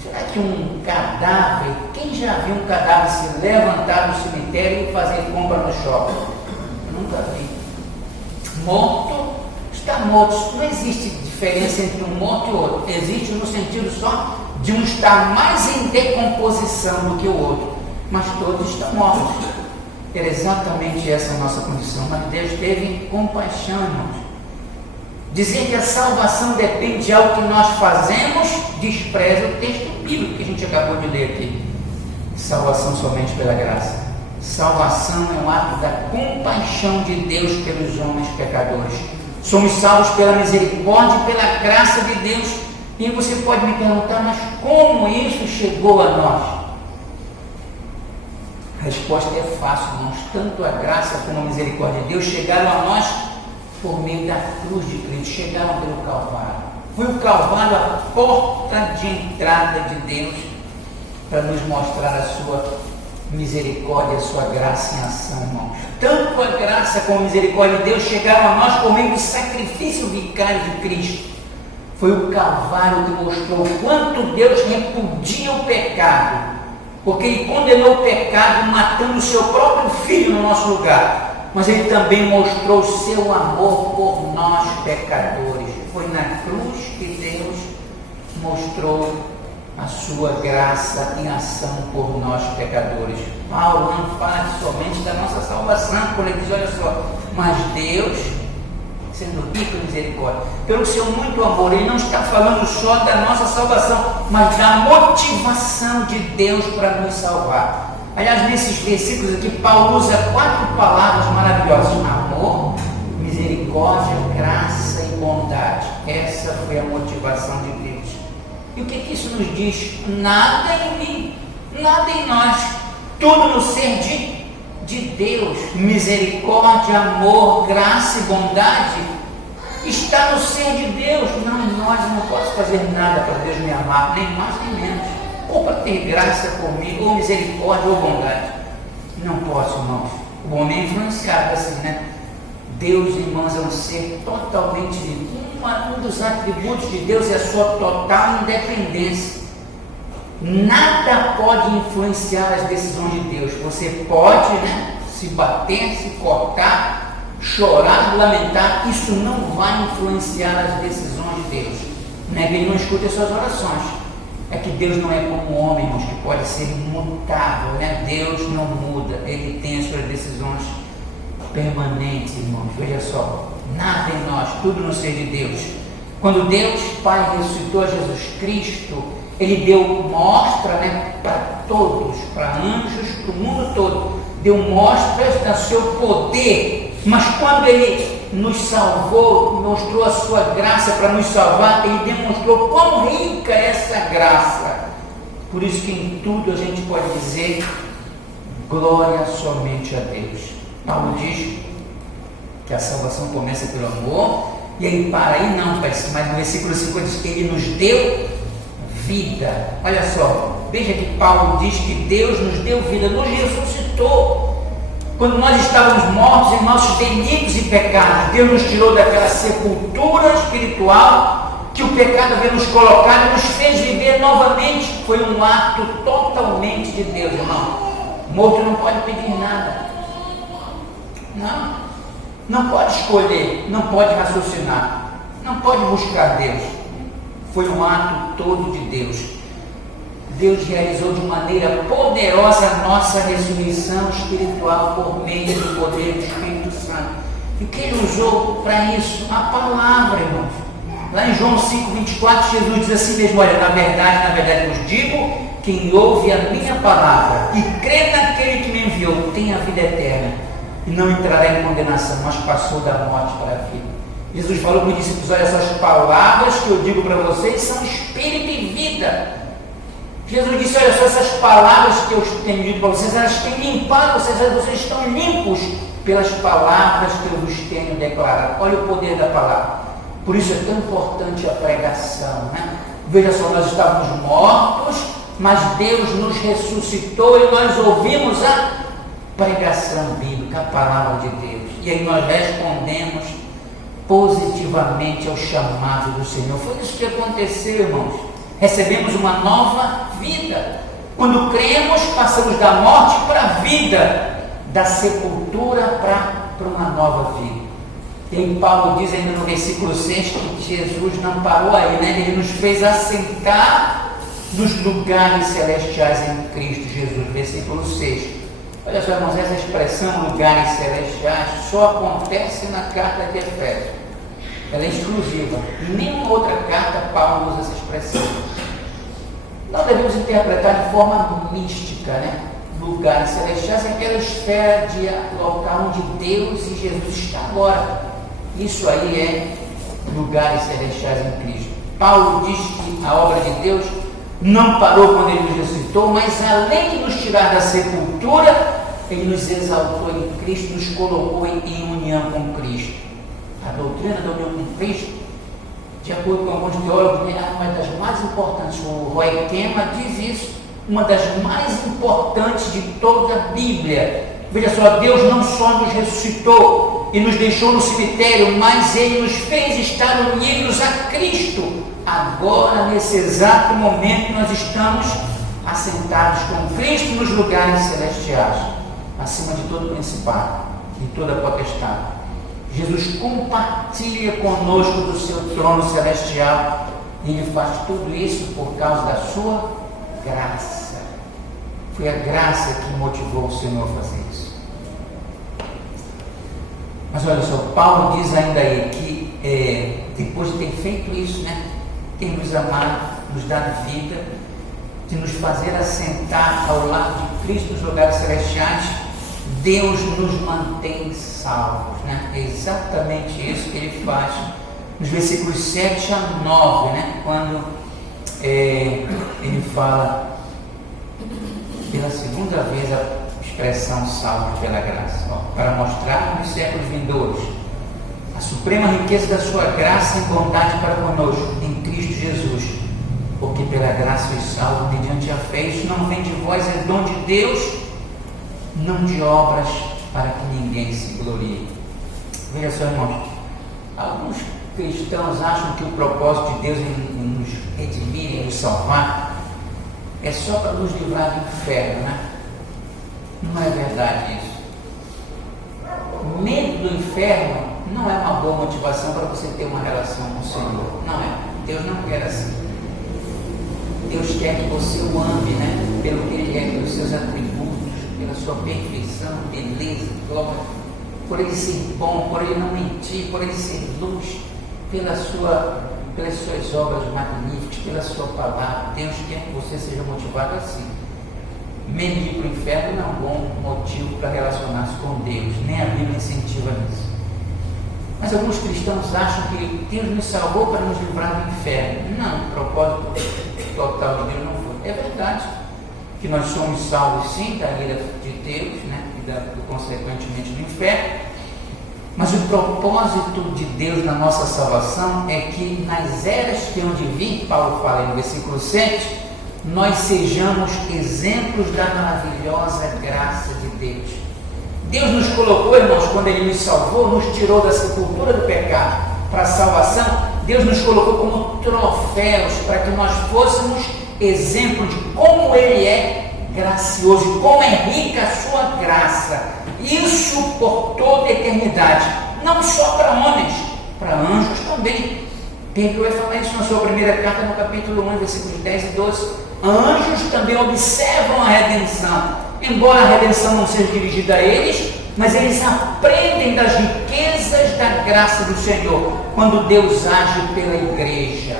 Será que um cadáver, quem já viu um cadáver se levantar no cemitério e fazer compra no shopping? Eu nunca vi. Morto, está morto. Não existe diferença entre um morto e outro. Existe no sentido só de um estar mais em decomposição do que o outro, mas todos estão mortos. Era exatamente essa a nossa condição, mas Deus teve compaixão, irmãos. Dizer que a salvação depende de algo que nós fazemos, despreza o texto bíblico que a gente acabou de ler aqui. Salvação somente pela graça. Salvação é um ato da compaixão de Deus pelos homens pecadores. Somos salvos pela misericórdia e pela graça de Deus. E você pode me perguntar, mas como isso chegou a nós? A resposta é fácil, irmãos. Tanto a graça como a misericórdia de Deus chegaram a nós por meio da cruz de Cristo, chegaram pelo Calvário. Foi o Calvário a porta de entrada de Deus para nos mostrar a sua misericórdia, a sua graça em ação, irmãos. Tanto a graça como a misericórdia de Deus chegaram a nós por meio do sacrifício vicário de Cristo. Foi o Calvário que mostrou o quanto Deus repudia o pecado, porque Ele condenou o pecado matando o seu próprio Filho no nosso lugar. Mas Ele também mostrou o seu amor por nós pecadores. Foi na cruz que Deus mostrou a sua graça em ação por nós pecadores. Paulo não fala somente da nossa salvação, quando ele diz, olha só, mas Deus, sendo rico em misericórdia, pelo seu muito amor, ele não está falando só da nossa salvação, mas da motivação de Deus para nos salvar. Aliás, nesses versículos aqui, Paulo usa 4 palavras maravilhosas: amor, misericórdia, graça e bondade. Essa foi a motivação de Deus. E o que isso nos diz? Nada em mim, nada em nós, tudo no ser de Deus. Misericórdia, amor, graça e bondade está no ser de Deus. Não em nós. Não posso fazer nada para Deus me amar, nem mais nem menos, ou para ter graça comigo, ou misericórdia ou bondade. Não posso, irmãos. O homem é influenciado assim, né? Deus, irmãos, é um ser totalmente livre. Um dos atributos de Deus é a sua total independência. Nada pode influenciar as decisões de Deus. Você pode, né, se bater, se cortar, chorar, lamentar. Isso não vai influenciar as decisões de Deus. Não é que ele não escute as suas orações. É que Deus não é como o homem, irmãos, que pode ser imutável, né? Deus não muda. Ele tem as suas decisões permanentes, irmãos. Veja só, nada em nós, tudo no ser de Deus. Quando Deus Pai ressuscitou a Jesus Cristo, Ele deu mostra, né, para todos, para anjos, para o mundo todo, deu mostras do seu poder. Mas quando Ele nos salvou, mostrou a sua graça para nos salvar, Ele demonstrou quão rica é essa graça. Por isso que em tudo a gente pode dizer glória somente a Deus. Paulo diz que a salvação começa pelo amor, e aí para aí não, mas no versículo 5 diz que Ele nos deu vida. Olha só, veja que Paulo diz que Deus nos deu vida, nos ressuscitou. Quando nós estávamos mortos em nossos delitos e pecados, Deus nos tirou daquela sepultura espiritual que o pecado veio nos colocar e nos fez viver novamente. Foi um ato totalmente de Deus, irmão. O morto não pode pedir nada. Não pode escolher, não pode raciocinar, não pode buscar Deus. Foi um ato todo de Deus. Deus realizou de maneira poderosa a nossa ressurreição espiritual por meio do poder do Espírito Santo. E o que Ele usou para isso? A palavra, irmãos. Lá em João 5,24, Jesus diz assim mesmo: olha, na verdade vos digo, quem ouve a minha palavra e crê naquele que me enviou, tem a vida eterna e não entrará em condenação, mas passou da morte para a vida. Jesus falou para os discípulos: olha, essas palavras que eu digo para vocês são espírito e vida. Jesus disse: olha só, essas palavras que eu tenho dito para vocês, elas têm limpado vocês estão limpos pelas palavras que eu vos tenho declarado. Olha o poder da palavra. Por isso é tão importante a pregação, né? Veja só, nós estávamos mortos, mas Deus nos ressuscitou e nós ouvimos a pregação bíblica, a palavra de Deus, e aí nós respondemos positivamente ao chamado do Senhor. Foi isso que aconteceu, irmãos. Recebemos uma nova vida. Quando cremos, passamos da morte para a vida, da sepultura para uma nova vida. E aí Paulo diz ainda no versículo 6 que Jesus não parou aí, né? Ele nos fez assentar nos lugares celestiais em Cristo Jesus. Versículo 6. Olha só, irmãos, essa expressão lugares celestiais só acontece na carta de Efésios. Ela é exclusiva. Em nenhuma outra carta Paulo usa essa expressão. Nós devemos interpretar de forma mística, né? Lugares celestiais é aquela esfera de local onde Deus e Jesus estão agora. Isso aí é lugares celestiais em Cristo. Paulo diz que a obra de Deus não parou quando Ele nos ressuscitou, mas além de nos tirar da sepultura, Ele nos exaltou em Cristo, nos colocou em união com Cristo. A doutrina da união com Cristo, de acordo com alguns teólogos, é uma das mais importantes. O Roy Kema diz isso, uma das mais importantes de toda a Bíblia. Veja só, Deus não só nos ressuscitou e nos deixou no cemitério, mas Ele nos fez estar unidos a Cristo. Agora, nesse exato momento, nós estamos assentados com Cristo nos lugares celestiais, acima de todo principado, de toda potestade. Jesus compartilha conosco do seu trono celestial, e Ele faz tudo isso por causa da sua graça. Foi a graça que motivou o Senhor a fazer isso. Mas olha só, Paulo diz ainda aí que depois de ter feito isso, né, tem nos amado, nos dado vida, de nos fazer assentar ao lado de Cristo nos lugares celestiais, Deus nos mantém salvos, né? É exatamente isso que ele faz nos versículos 7 a 9, né? Quando ele fala pela segunda vez a expressão salvos pela graça, para mostrar nos séculos vindouros a suprema riqueza da sua graça e bondade para conosco em Cristo Jesus, porque pela graça sois salvos mediante a fé. Isso não vem de vós, é dom de Deus, não de obras, para que ninguém se glorie. Veja só, irmãos, alguns cristãos acham que o propósito de Deus em nos redimir, em nos salvar, é só para nos livrar do inferno, né? Não é verdade isso. Medo do inferno não é uma boa motivação para você ter uma relação com o Senhor. Não é. Deus não quer assim. Deus quer que você o ame, né? Pelo que Ele é, pelos seus atributos, pela sua perfeição, beleza, glória, por Ele ser bom, por Ele não mentir, por Ele ser luz, pelas suas obras magníficas, pela sua palavra. Deus quer que você seja motivado assim. Medo de ir para o inferno não é um bom motivo para relacionar-se com Deus, nem a Bíblia incentiva nisso. Mas alguns cristãos acham que Deus nos salvou para nos livrar do inferno. Não, o propósito total de Deus não foi. É verdade que nós somos salvos sim da ira de Deus, né? E consequentemente do inferno. Mas o propósito de Deus na nossa salvação é que nas eras que hão de vir, Paulo fala no versículo 7, nós sejamos exemplos da maravilhosa graça de Deus. Deus nos colocou, irmãos, quando Ele nos salvou, nos tirou da sepultura do pecado para a salvação. Deus nos colocou como troféus para que nós fôssemos exemplo de como Ele é gracioso, como é rica a sua graça. Isso por toda a eternidade, não só para homens, para anjos também. Pedro vai falar isso na sua primeira carta, no capítulo 1, versículos 10 e 12. Anjos também observam a redenção, embora a redenção não seja dirigida a eles, mas eles aprendem das riquezas da graça do Senhor, quando Deus age pela igreja,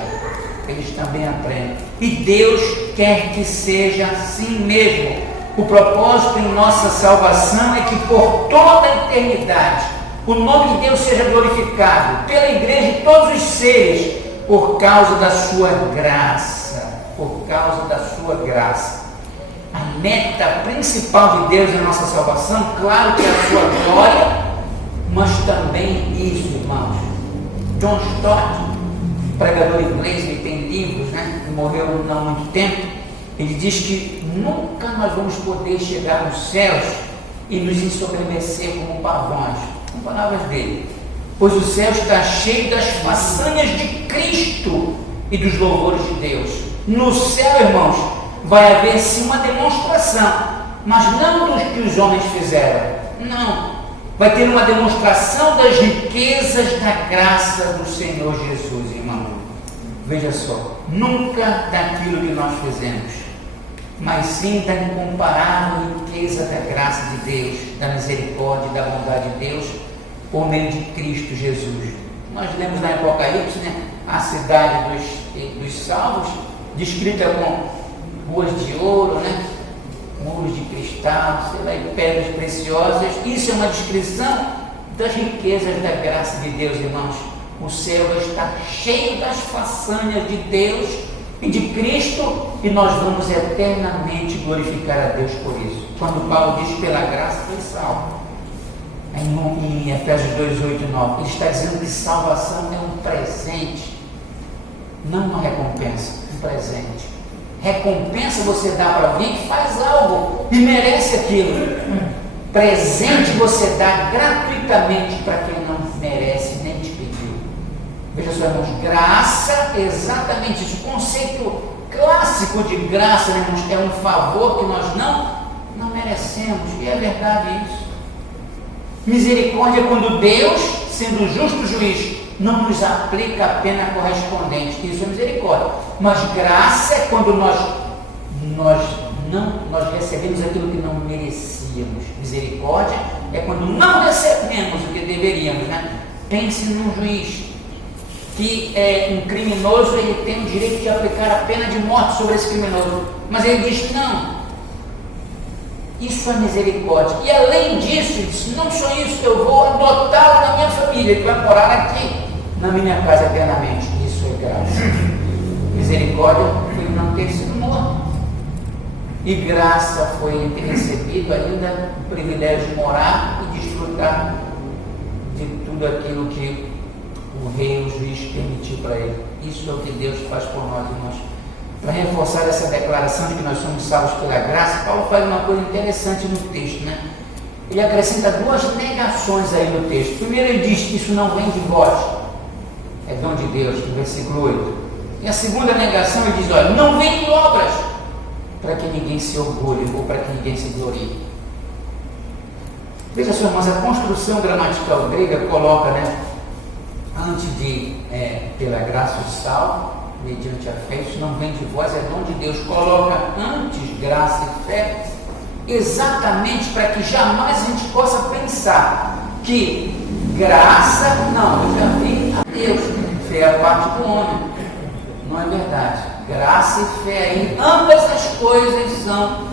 eles também aprendem, e Deus quer que seja assim mesmo. O propósito em nossa salvação é que por toda a eternidade o nome de Deus seja glorificado pela igreja e todos os seres, por causa da sua graça, por causa da sua graça. A meta principal de Deus na nossa salvação, claro que é a sua glória, mas também isso, irmãos. John Stott, pregador inglês, ele tem livros, né? Ele morreu não há muito tempo. Ele diz que nunca nós vamos poder chegar nos céus e nos ensoberbecer como pavões. São palavras dele. Pois o céu está cheio das façanhas de Cristo e dos louvores de Deus. No céu, irmãos, vai haver sim uma demonstração, mas não dos que os homens fizeram. Não. Vai ter uma demonstração das riquezas da graça do Senhor Jesus, irmão. Veja só, nunca daquilo que nós fizemos, mas sim da incomparável riqueza da graça de Deus, da misericórdia e da bondade de Deus, por meio de Cristo Jesus. Nós lemos lá em Apocalipse, né, a cidade dos salvos, descrita com ruas de ouro, né, muros de cristal, sei lá, e pedras preciosas. Isso é uma descrição das riquezas da graça de Deus, irmãos. O céu vai estar cheio das façanhas de Deus e de Cristo, e nós vamos eternamente glorificar a Deus por isso. Quando Paulo diz pela graça foi salvo, em Efésios 2, 8 e 9, ele está dizendo que salvação é um presente, não uma recompensa, um presente. Recompensa você dá para alguém que faz algo e merece aquilo. Presente você dá gratuitamente para quem não merece nem te pediu. Veja só, irmãos, graça é exatamente isso. O conceito clássico de graça, né, irmãos, é um favor que nós não merecemos, e é verdade isso. Misericórdia é quando Deus, sendo o justo juiz, não nos aplica a pena correspondente. Isso é misericórdia. Mas graça é quando nós nós recebemos aquilo que não merecíamos. Misericórdia é quando não recebemos o que deveríamos, né? Pense num juiz que é um criminoso, ele tem o direito de aplicar a pena de morte sobre esse criminoso, mas ele diz não. Isso é misericórdia. E além disso, ele diz, não só isso, eu vou adotá-lo na minha família, ele vai morar aqui na minha casa eternamente. Isso é graça. Misericórdia foi não ter sido morto. E graça foi ter recebido ainda o privilégio de morar e desfrutar de tudo aquilo que o rei, o juiz permitiu para ele. Isso é o que Deus faz por nós, irmãos. Para reforçar essa declaração de que nós somos salvos pela graça, Paulo faz uma coisa interessante no texto, né? Ele acrescenta duas negações aí no texto. Primeiro ele diz que isso não vem de vós, é dom de Deus, no versículo 8. E a segunda negação ele diz, olha, não vem de obras, para que ninguém se orgulhe ou para que ninguém se glorie. Veja só, irmãos, a construção gramatical grega coloca, né, antes de pela graça o salvo, mediante a fé, isso não vem de vós, é dom de Deus. Coloca antes graça e fé, exatamente para que jamais a gente possa pensar que graça, não, eu já vi a Deus, fé é a parte do homem. Não é verdade. Graça e fé, aí, ambas as coisas são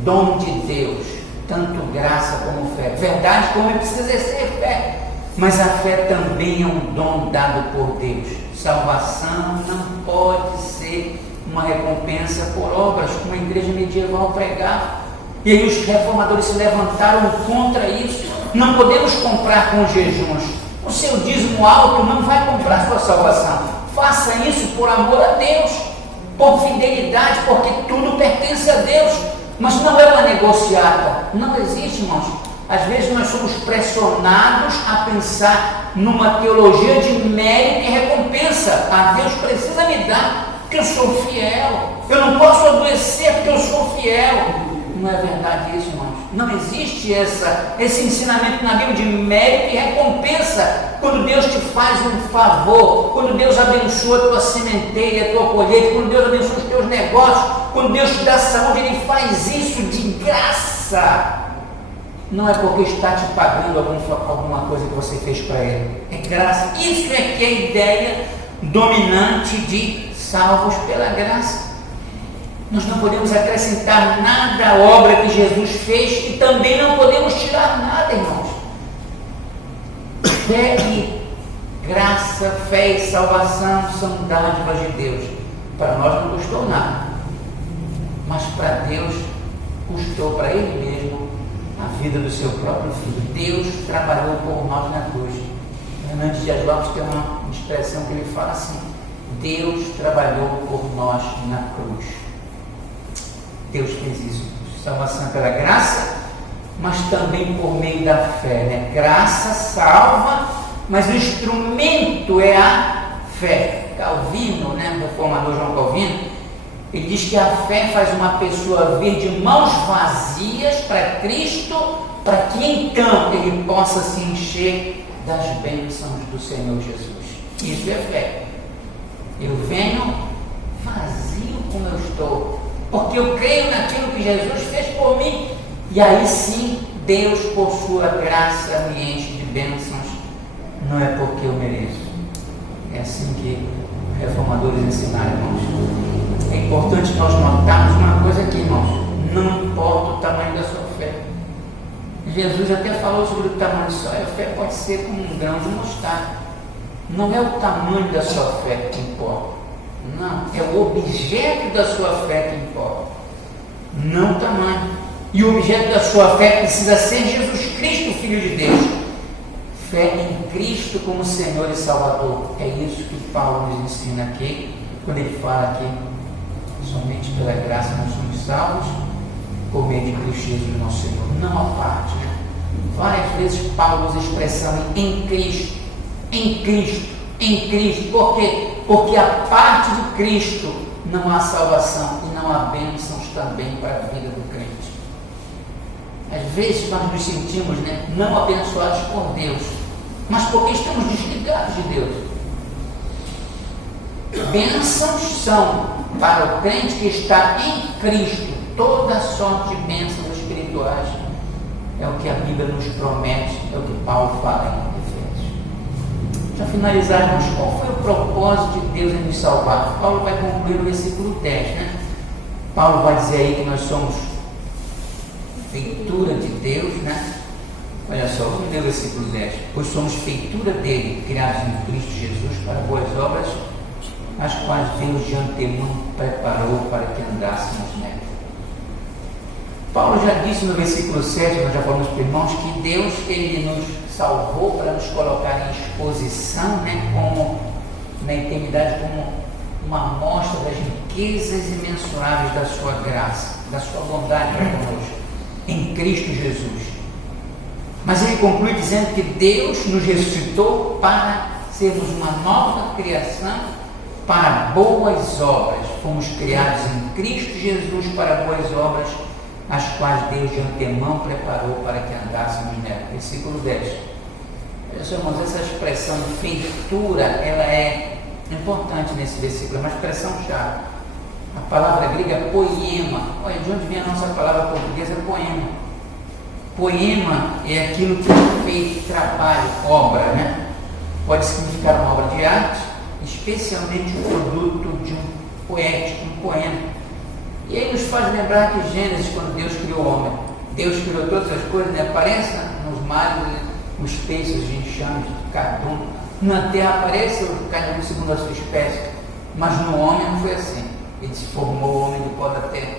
dom de Deus, tanto graça como fé. Verdade, como ele precisa exercer fé, mas a fé também é um dom dado por Deus. Salvação não pode ser uma recompensa por obras, como a igreja medieval pregava. E aí os reformadores se levantaram contra isso. Não podemos comprar com jejuns. O seu dízimo alto não vai comprar sua salvação. Faça isso por amor a Deus, por fidelidade, porque tudo pertence a Deus. Mas não é uma negociata. Não existe, irmãos. Às vezes nós somos pressionados a pensar numa teologia de mérito e recompensa. Deus precisa me dar, porque eu sou fiel. Eu não posso adoecer porque eu sou fiel. Não é verdade isso, irmãos? Não existe esse ensinamento na Bíblia de mérito e recompensa. Quando Deus te faz um favor, quando Deus abençoa a tua sementeira, a tua colheita, quando Deus abençoa os teus negócios, quando Deus te dá saúde, Ele faz isso de graça. Não é porque está te pagando alguma coisa que você fez para Ele. É graça. Isso é que é a ideia dominante de salvos pela graça. Nós não podemos acrescentar nada à obra que Jesus fez e também não podemos tirar nada, irmãos. Fé e graça, fé e salvação são dádivas de Deus. Para nós não custou nada, mas para Deus custou para Ele mesmo a vida do seu próprio Filho. Deus trabalhou por nós na cruz. Hernandes Dias Lopes tem uma expressão que ele fala assim: Deus trabalhou por nós na cruz. Deus fez isso. Salvação pela graça, mas também por meio da fé, né? Graça salva, mas o instrumento é a fé. Calvino, né? O reformador João Calvino, ele diz que a fé faz uma pessoa vir de mãos vazias para Cristo, para que então ele possa se encher das bênçãos do Senhor Jesus. Isso é fé. Eu venho vazio como eu estou, porque eu creio naquilo que Jesus fez por mim, e aí sim Deus, por sua graça, me enche de bênçãos. Não é porque eu mereço. É assim que os reformadores ensinaram, irmãos. É importante nós notarmos uma coisa aqui, irmãos: não importa o tamanho da sua fé. Jesus até falou sobre o tamanho da sua fé. A fé pode ser como um grão de mostarda. Não é o tamanho da sua fé que importa. Não, é o objeto da sua fé que importa, não o tamanho. E o objeto da sua fé precisa ser Jesus Cristo, Filho de Deus. Fé em Cristo como Senhor e Salvador. É isso que Paulo nos ensina aqui, quando ele fala que somente pela graça nós somos salvos, por meio de Cristo Jesus, nosso Senhor. Não a parte, né? Várias vezes Paulo usa a expressão em Cristo, em Cristo, em Cristo. Por quê? Porque a parte de Cristo não há salvação e não há bênçãos também para a vida do crente. Às vezes nós nos sentimos, né, não abençoados por Deus, mas porque estamos desligados de Deus. Bênçãos são para o crente que está em Cristo toda sorte de bênçãos espirituais. É o que a Bíblia nos promete, é o que Paulo fala em Efésios. Para finalizarmos, qual foi o propósito de Deus em nos salvar? Paulo vai concluir o versículo 10, né? Paulo vai dizer aí que nós somos feitura de Deus, né? Olha só, vamos ler o versículo 10. Pois somos feitura dele, criados em Cristo Jesus para boas obras, as quais Deus de antemão preparou para que andássemos nela. Paulo já disse no versículo 7, nós já falamos para os irmãos, que Deus, ele nos salvou para nos colocar em exposição, né, como na eternidade, como uma amostra das riquezas imensuráveis da sua graça, da sua bondade para conosco, em Cristo Jesus. Mas ele conclui dizendo que Deus nos ressuscitou para sermos uma nova criação, para boas obras. Fomos criados em Cristo Jesus para boas obras, as quais Deus de antemão preparou para que andássemos nela. Versículo 10. Olha só, irmãos, essa expressão de feitura, ela é importante nesse versículo, é uma expressão chave. A palavra grega é poema. Olha, de onde vem a nossa palavra portuguesa? É poema. Poema é aquilo que é feito, trabalho, obra, né? Pode significar uma obra de arte, especialmente o produto de um poético, um poema. E aí nos faz lembrar que Gênesis, quando Deus criou o homem, Deus criou todas as coisas, né? Aparece nos mares os peixes de enxame, cada um. Na terra aparece cada um segundo a sua espécie, mas no homem não foi assim. Ele se formou o homem do pó da terra,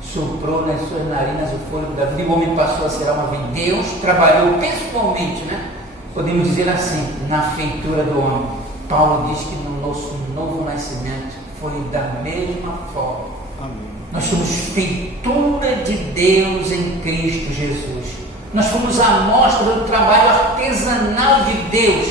soprou nas suas narinas o fôlego da vida, e o homem passou a ser alma viva. Deus trabalhou pessoalmente, né? Podemos dizer assim, na feitura do homem. Paulo diz que no nosso novo nascimento foi da mesma forma. Amém. Nós somos feitura de Deus em Cristo Jesus. Nós fomos a amostra do trabalho artesanal de Deus.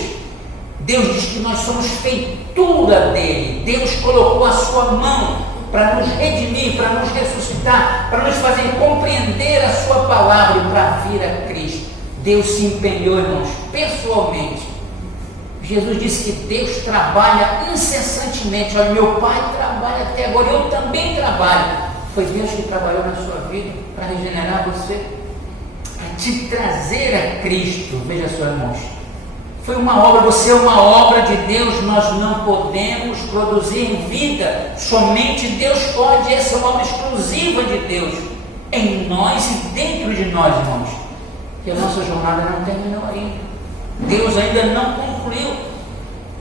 Deus diz que nós somos feitura dele. Deus colocou a sua mão para nos redimir, para nos ressuscitar, para nos fazer compreender a sua palavra e para vir a Cristo. Deus se empenhou, irmãos, pessoalmente. Jesus disse que Deus trabalha incessantemente. Olha, meu Pai trabalha até agora, eu também trabalho. Foi Deus que trabalhou na sua vida para regenerar você, para te trazer a Cristo. Veja só, irmãos, foi uma obra, você é uma obra de Deus. Nós não podemos produzir vida, somente Deus pode. Essa é uma obra exclusiva de Deus em nós e dentro de nós, irmãos, que a nossa jornada não terminou ainda. Deus ainda não concluiu.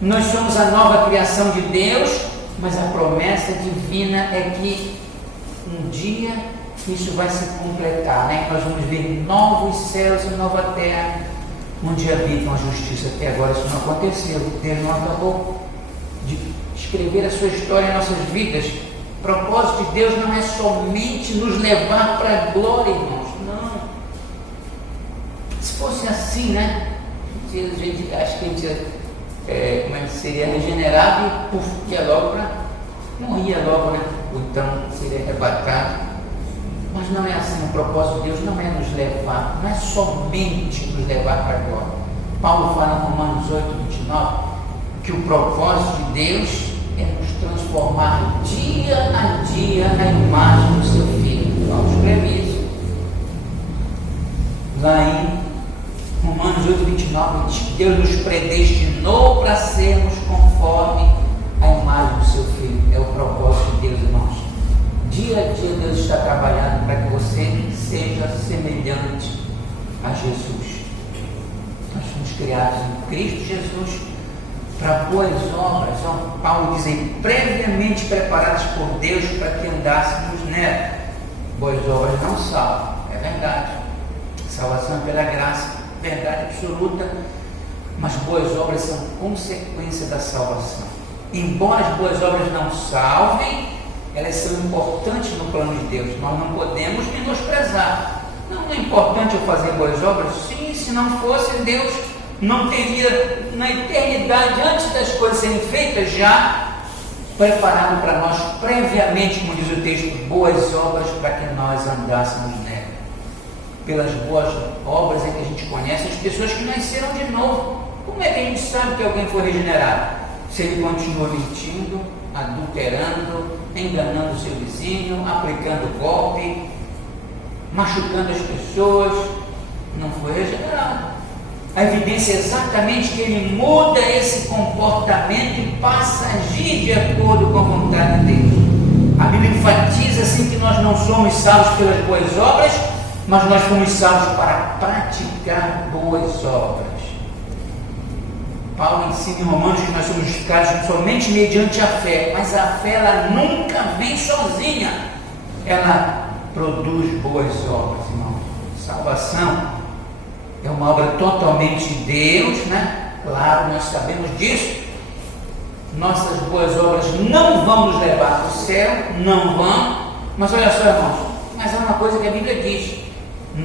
Nós somos a nova criação de Deus, mas a promessa divina é que um dia isso vai se completar, né? Nós vamos ver novos céus e nova terra, onde habitam a justiça. Até agora isso não aconteceu. Deus não acabou de escrever a sua história em nossas vidas. O propósito de Deus não é somente nos levar para a glória, irmãos. Não. Se fosse assim, né? Acho que a gente seria regenerado e ia logo para... morria logo, né? Ou então seria arrebatado. Mas não é assim. O propósito de Deus não é nos levar, não é somente nos levar para a glória. Paulo fala em Romanos 8, 29 que o propósito de Deus é nos transformar dia a dia na imagem do seu Filho. Paulo escreve isso lá em Romanos 8, 29, diz que Deus nos predestinou para sermos conforme a imagem do seu Filho. É o propósito de Deus, irmãos. Dia a dia Deus está trabalhando para que você seja semelhante a Jesus. Nós fomos criados em Cristo Jesus para boas obras. Paulo diz aí, previamente preparadas por Deus para que andássemos nela. Boas obras não salvam, é verdade. Salvação é pela graça, verdade absoluta, mas boas obras são consequência da salvação. Embora as boas obras não salvem, elas são importantes no plano de Deus. Nós não podemos menosprezar. Não é importante eu fazer boas obras? Sim, se não fosse, Deus não teria na eternidade, antes das coisas serem feitas, já preparado para nós previamente, como diz o texto, boas obras para que nós andássemos nela. Pelas boas obras é que a gente conhece as pessoas que nasceram de novo. Como é que a gente sabe que alguém foi regenerado? se ele continua mentindo, adulterando, enganando o seu vizinho, aplicando golpe, machucando as pessoas, não foi regenerado. A evidência é exatamente que ele muda esse comportamento e passa a agir de acordo com a vontade de Deus. A Bíblia enfatiza assim que nós não somos salvos pelas boas obras, mas nós fomos salvos para praticar boas obras. Paulo ensina em Romanos que nós somos justificados somente mediante a fé, mas a fé ela nunca vem sozinha, ela produz boas obras, irmão. Salvação é uma obra totalmente de Deus, né? Claro, nós sabemos disso. Nossas boas obras não vão nos levar para o céu, não vão, mas olha só, irmãos, mas é uma coisa que a Bíblia diz: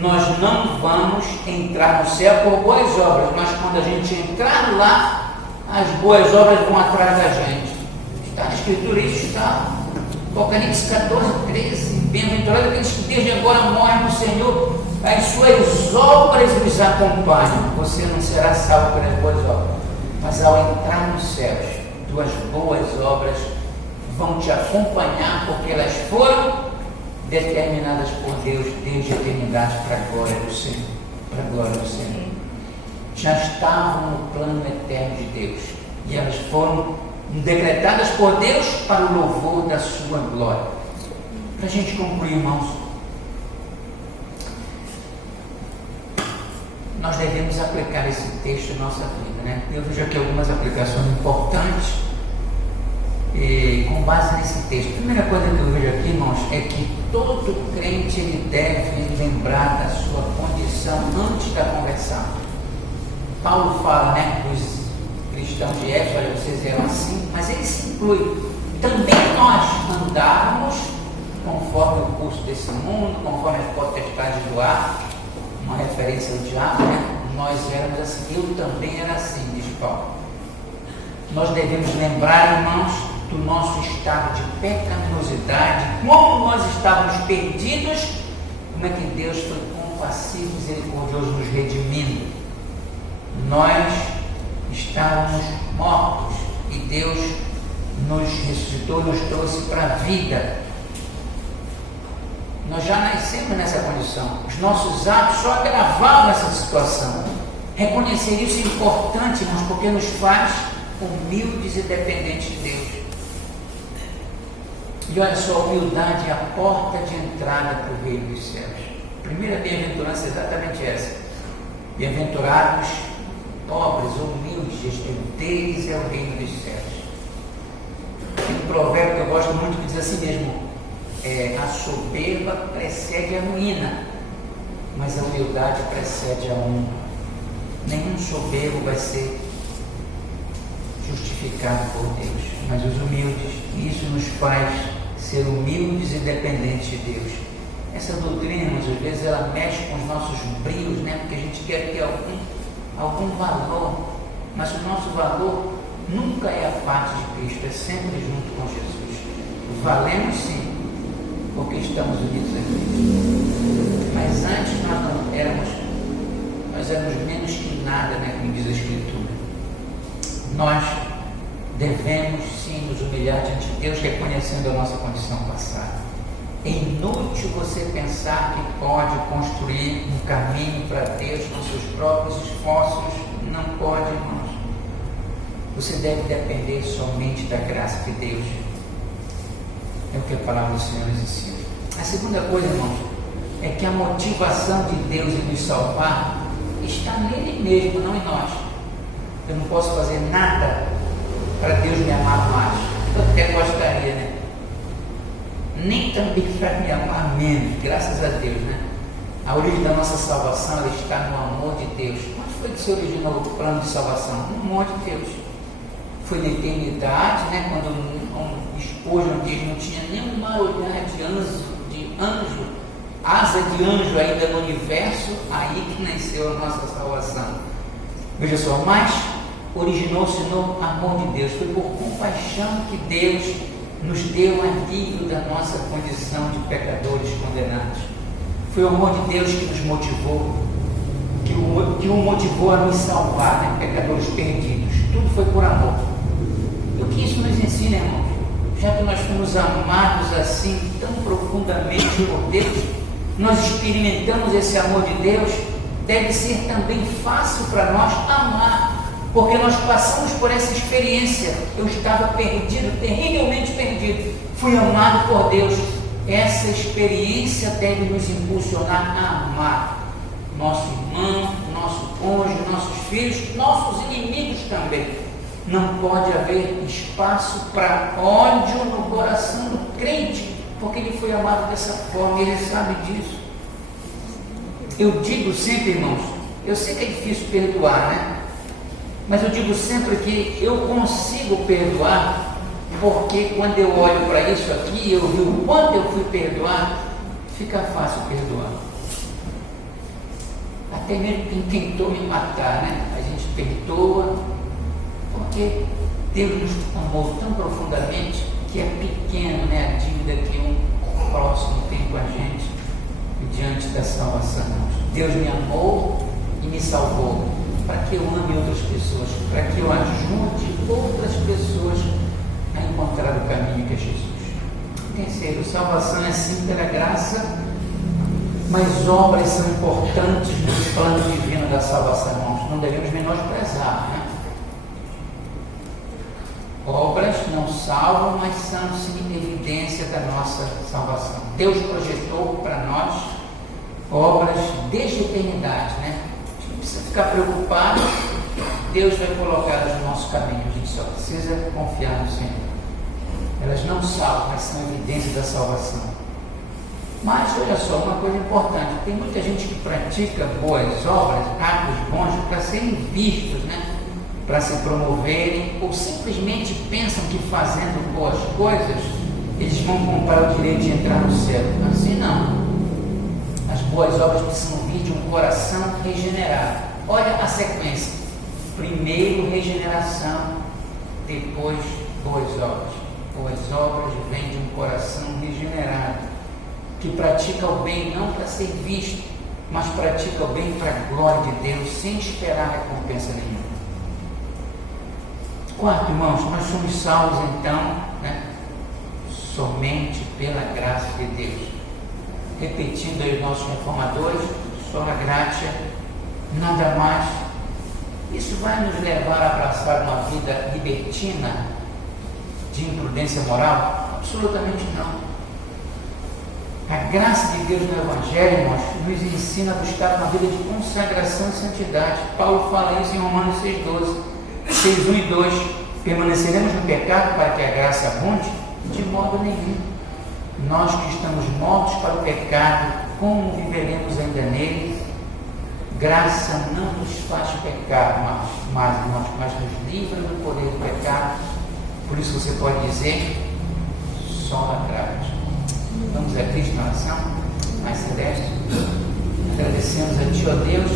nós não vamos entrar no céu por boas obras, mas quando a gente entrar lá, as boas obras vão atrás da gente. Está na Escritura, isso está. Apocalipse 14, 13. Bem-aventurado aqueles que desde agora morrem no Senhor, as suas obras os acompanham. Você não será salvo pelas boas obras, mas ao entrar nos céus, tuas boas obras vão te acompanhar, porque elas foram determinadas por Deus desde a eternidade para a glória do Senhor. Para a glória do Senhor. Já estavam no plano eterno de Deus e elas foram decretadas por Deus para o louvor da sua glória. Para a gente concluir, irmãos, nós devemos aplicar esse texto na nossa vida, né? Eu vejo aqui algumas aplicações importantes com base nesse texto. A primeira coisa que eu vejo aqui, irmãos, é que todo crente ele deve lembrar da sua condição antes da conversão. Paulo fala, né, dos cristãos de Éfeso: olha, vocês eram assim, mas ele se inclui. Também nós andávamos conforme o curso desse mundo, conforme as potestades do ar, uma referência ao diabo, né? Nós éramos assim, eu também era assim, diz Paulo. Nós devemos lembrar, irmãos, do nosso estado de pecaminosidade, como nós estávamos perdidos, como é que Deus foi compassivo e misericordioso nos redimindo. Nós estávamos mortos e Deus nos ressuscitou, nos trouxe para a vida. Nós já nascemos nessa condição. Os nossos atos só agravavam essa situação. Reconhecer isso é importante, irmãos, porque nos faz humildes e dependentes de Deus. E olha só, a humildade é a porta de entrada para o reino dos céus. A primeira bem-aventurança é exatamente essa: bem-aventurados pobres, humildes, deles é o reino dos céus. Tem um provérbio que eu gosto muito que diz assim mesmo: a soberba precede a ruína, mas a humildade precede a honra. Nenhum soberbo vai ser justificado por Deus, mas os humildes. Isso nos faz ser humildes e dependentes de Deus. Essa doutrina, às vezes, ela mexe com os nossos brios, né? Porque a gente quer ter algum valor, mas o nosso valor nunca é a parte de Cristo, é sempre junto com Jesus. Valemos sim, porque estamos unidos a Cristo. Mas antes nós éramos menos que nada, né? Como diz a Escritura. Nós devemos sim nos humilhar diante de Deus, reconhecendo a nossa condição passada. É inútil você pensar que pode construir um caminho para Deus com seus próprios esforços. Não pode, irmãos. Você deve depender somente da graça de Deus. É o que a palavra do Senhor nos ensina. A segunda coisa, irmãos, é que a motivação de Deus em nos salvar está nele mesmo, não em nós. Eu não posso fazer nada para Deus me amar mais. Eu até gostaria, né? Nem também para me amar menos, graças a Deus, né? A origem da nossa salvação ela está no amor de Deus. Onde foi que se originou o plano de salvação? No amor de Deus. Foi na eternidade, né? Quando um esposo diz não tinha nenhuma olhar de anjo, asa de anjo ainda no universo, aí que nasceu a nossa salvação. Veja só, mas originou-se no amor de Deus. Foi por compaixão que Deus nos deu alívio da nossa condição de pecadores condenados. Foi o amor de Deus que nos motivou, que o motivou a nos salvar, né? Pecadores perdidos. Tudo foi por amor. O que isso nos ensina, irmãos? Já que nós fomos amados assim, tão profundamente por Deus, nós experimentamos esse amor de Deus, deve ser também fácil para nós amar, porque nós passamos por essa experiência. Eu estava perdido, terrivelmente perdido, fui amado por Deus. Essa experiência deve nos impulsionar a amar nosso irmão, nosso cônjuge, nossos filhos, nossos inimigos também. Não pode haver espaço para ódio no coração do crente, porque ele foi amado dessa forma, ele sabe disso. Eu digo sempre, irmãos, eu sei que é difícil perdoar, né? Mas eu digo sempre que eu consigo perdoar, porque quando eu olho para isso aqui, eu vi o quanto eu fui perdoar, fica fácil perdoar. Até mesmo quem tentou me matar, né? A gente perdoa, porque Deus nos amou tão profundamente que é pequeno, né, a dívida que um próximo tem com a gente diante da salvação. Deus me amou e me salvou para que eu ame outras pessoas, para que eu ajude outras pessoas a encontrar o caminho que é Jesus. Terceiro, salvação é sim pela graça, mas obras são importantes no plano divino da salvação, irmãos. Não devemos menosprezar, né? Obras não salvam, mas são sim evidência da nossa salvação. Deus projetou para nós obras desde a eternidade, né? A gente não precisa ficar preocupado, Deus vai colocá-las no nosso caminho, a gente só precisa confiar no Senhor. Elas não salvam, mas são evidência da salvação. Mas olha só, uma coisa importante, tem muita gente que pratica boas obras, atos bons, para serem vistos, né? Para se promoverem, ou simplesmente pensam que fazendo boas coisas eles vão comprar o direito de entrar no céu. Assim não. As boas obras precisam vir de um coração regenerado. Olha a sequência: primeiro regeneração, depois boas obras. Boas obras vêm de um coração regenerado, que pratica o bem não para ser visto, mas pratica o bem para a glória de Deus, sem esperar recompensa nenhuma. Quarto, irmãos, nós somos salvos então, né, somente pela graça de Deus. Repetindo aí os nossos reformadores, sola gratia, nada mais. Isso vai nos levar a abraçar uma vida libertina, de imprudência moral? Absolutamente não. A graça de Deus no Evangelho, irmãos, nos ensina a buscar uma vida de consagração e santidade. Paulo fala isso em Romanos 6,12. 6, 1 e 2, permaneceremos no pecado para que a graça abunde? De modo nenhum. Nós que estamos mortos para o pecado, como viveremos ainda nele? Graça não nos faz pecar, mas nos livra do poder do pecado. Por isso você pode dizer, sola gratia. Vamos a Cristo na oração mais celeste. Agradecemos a Ti, ó Deus,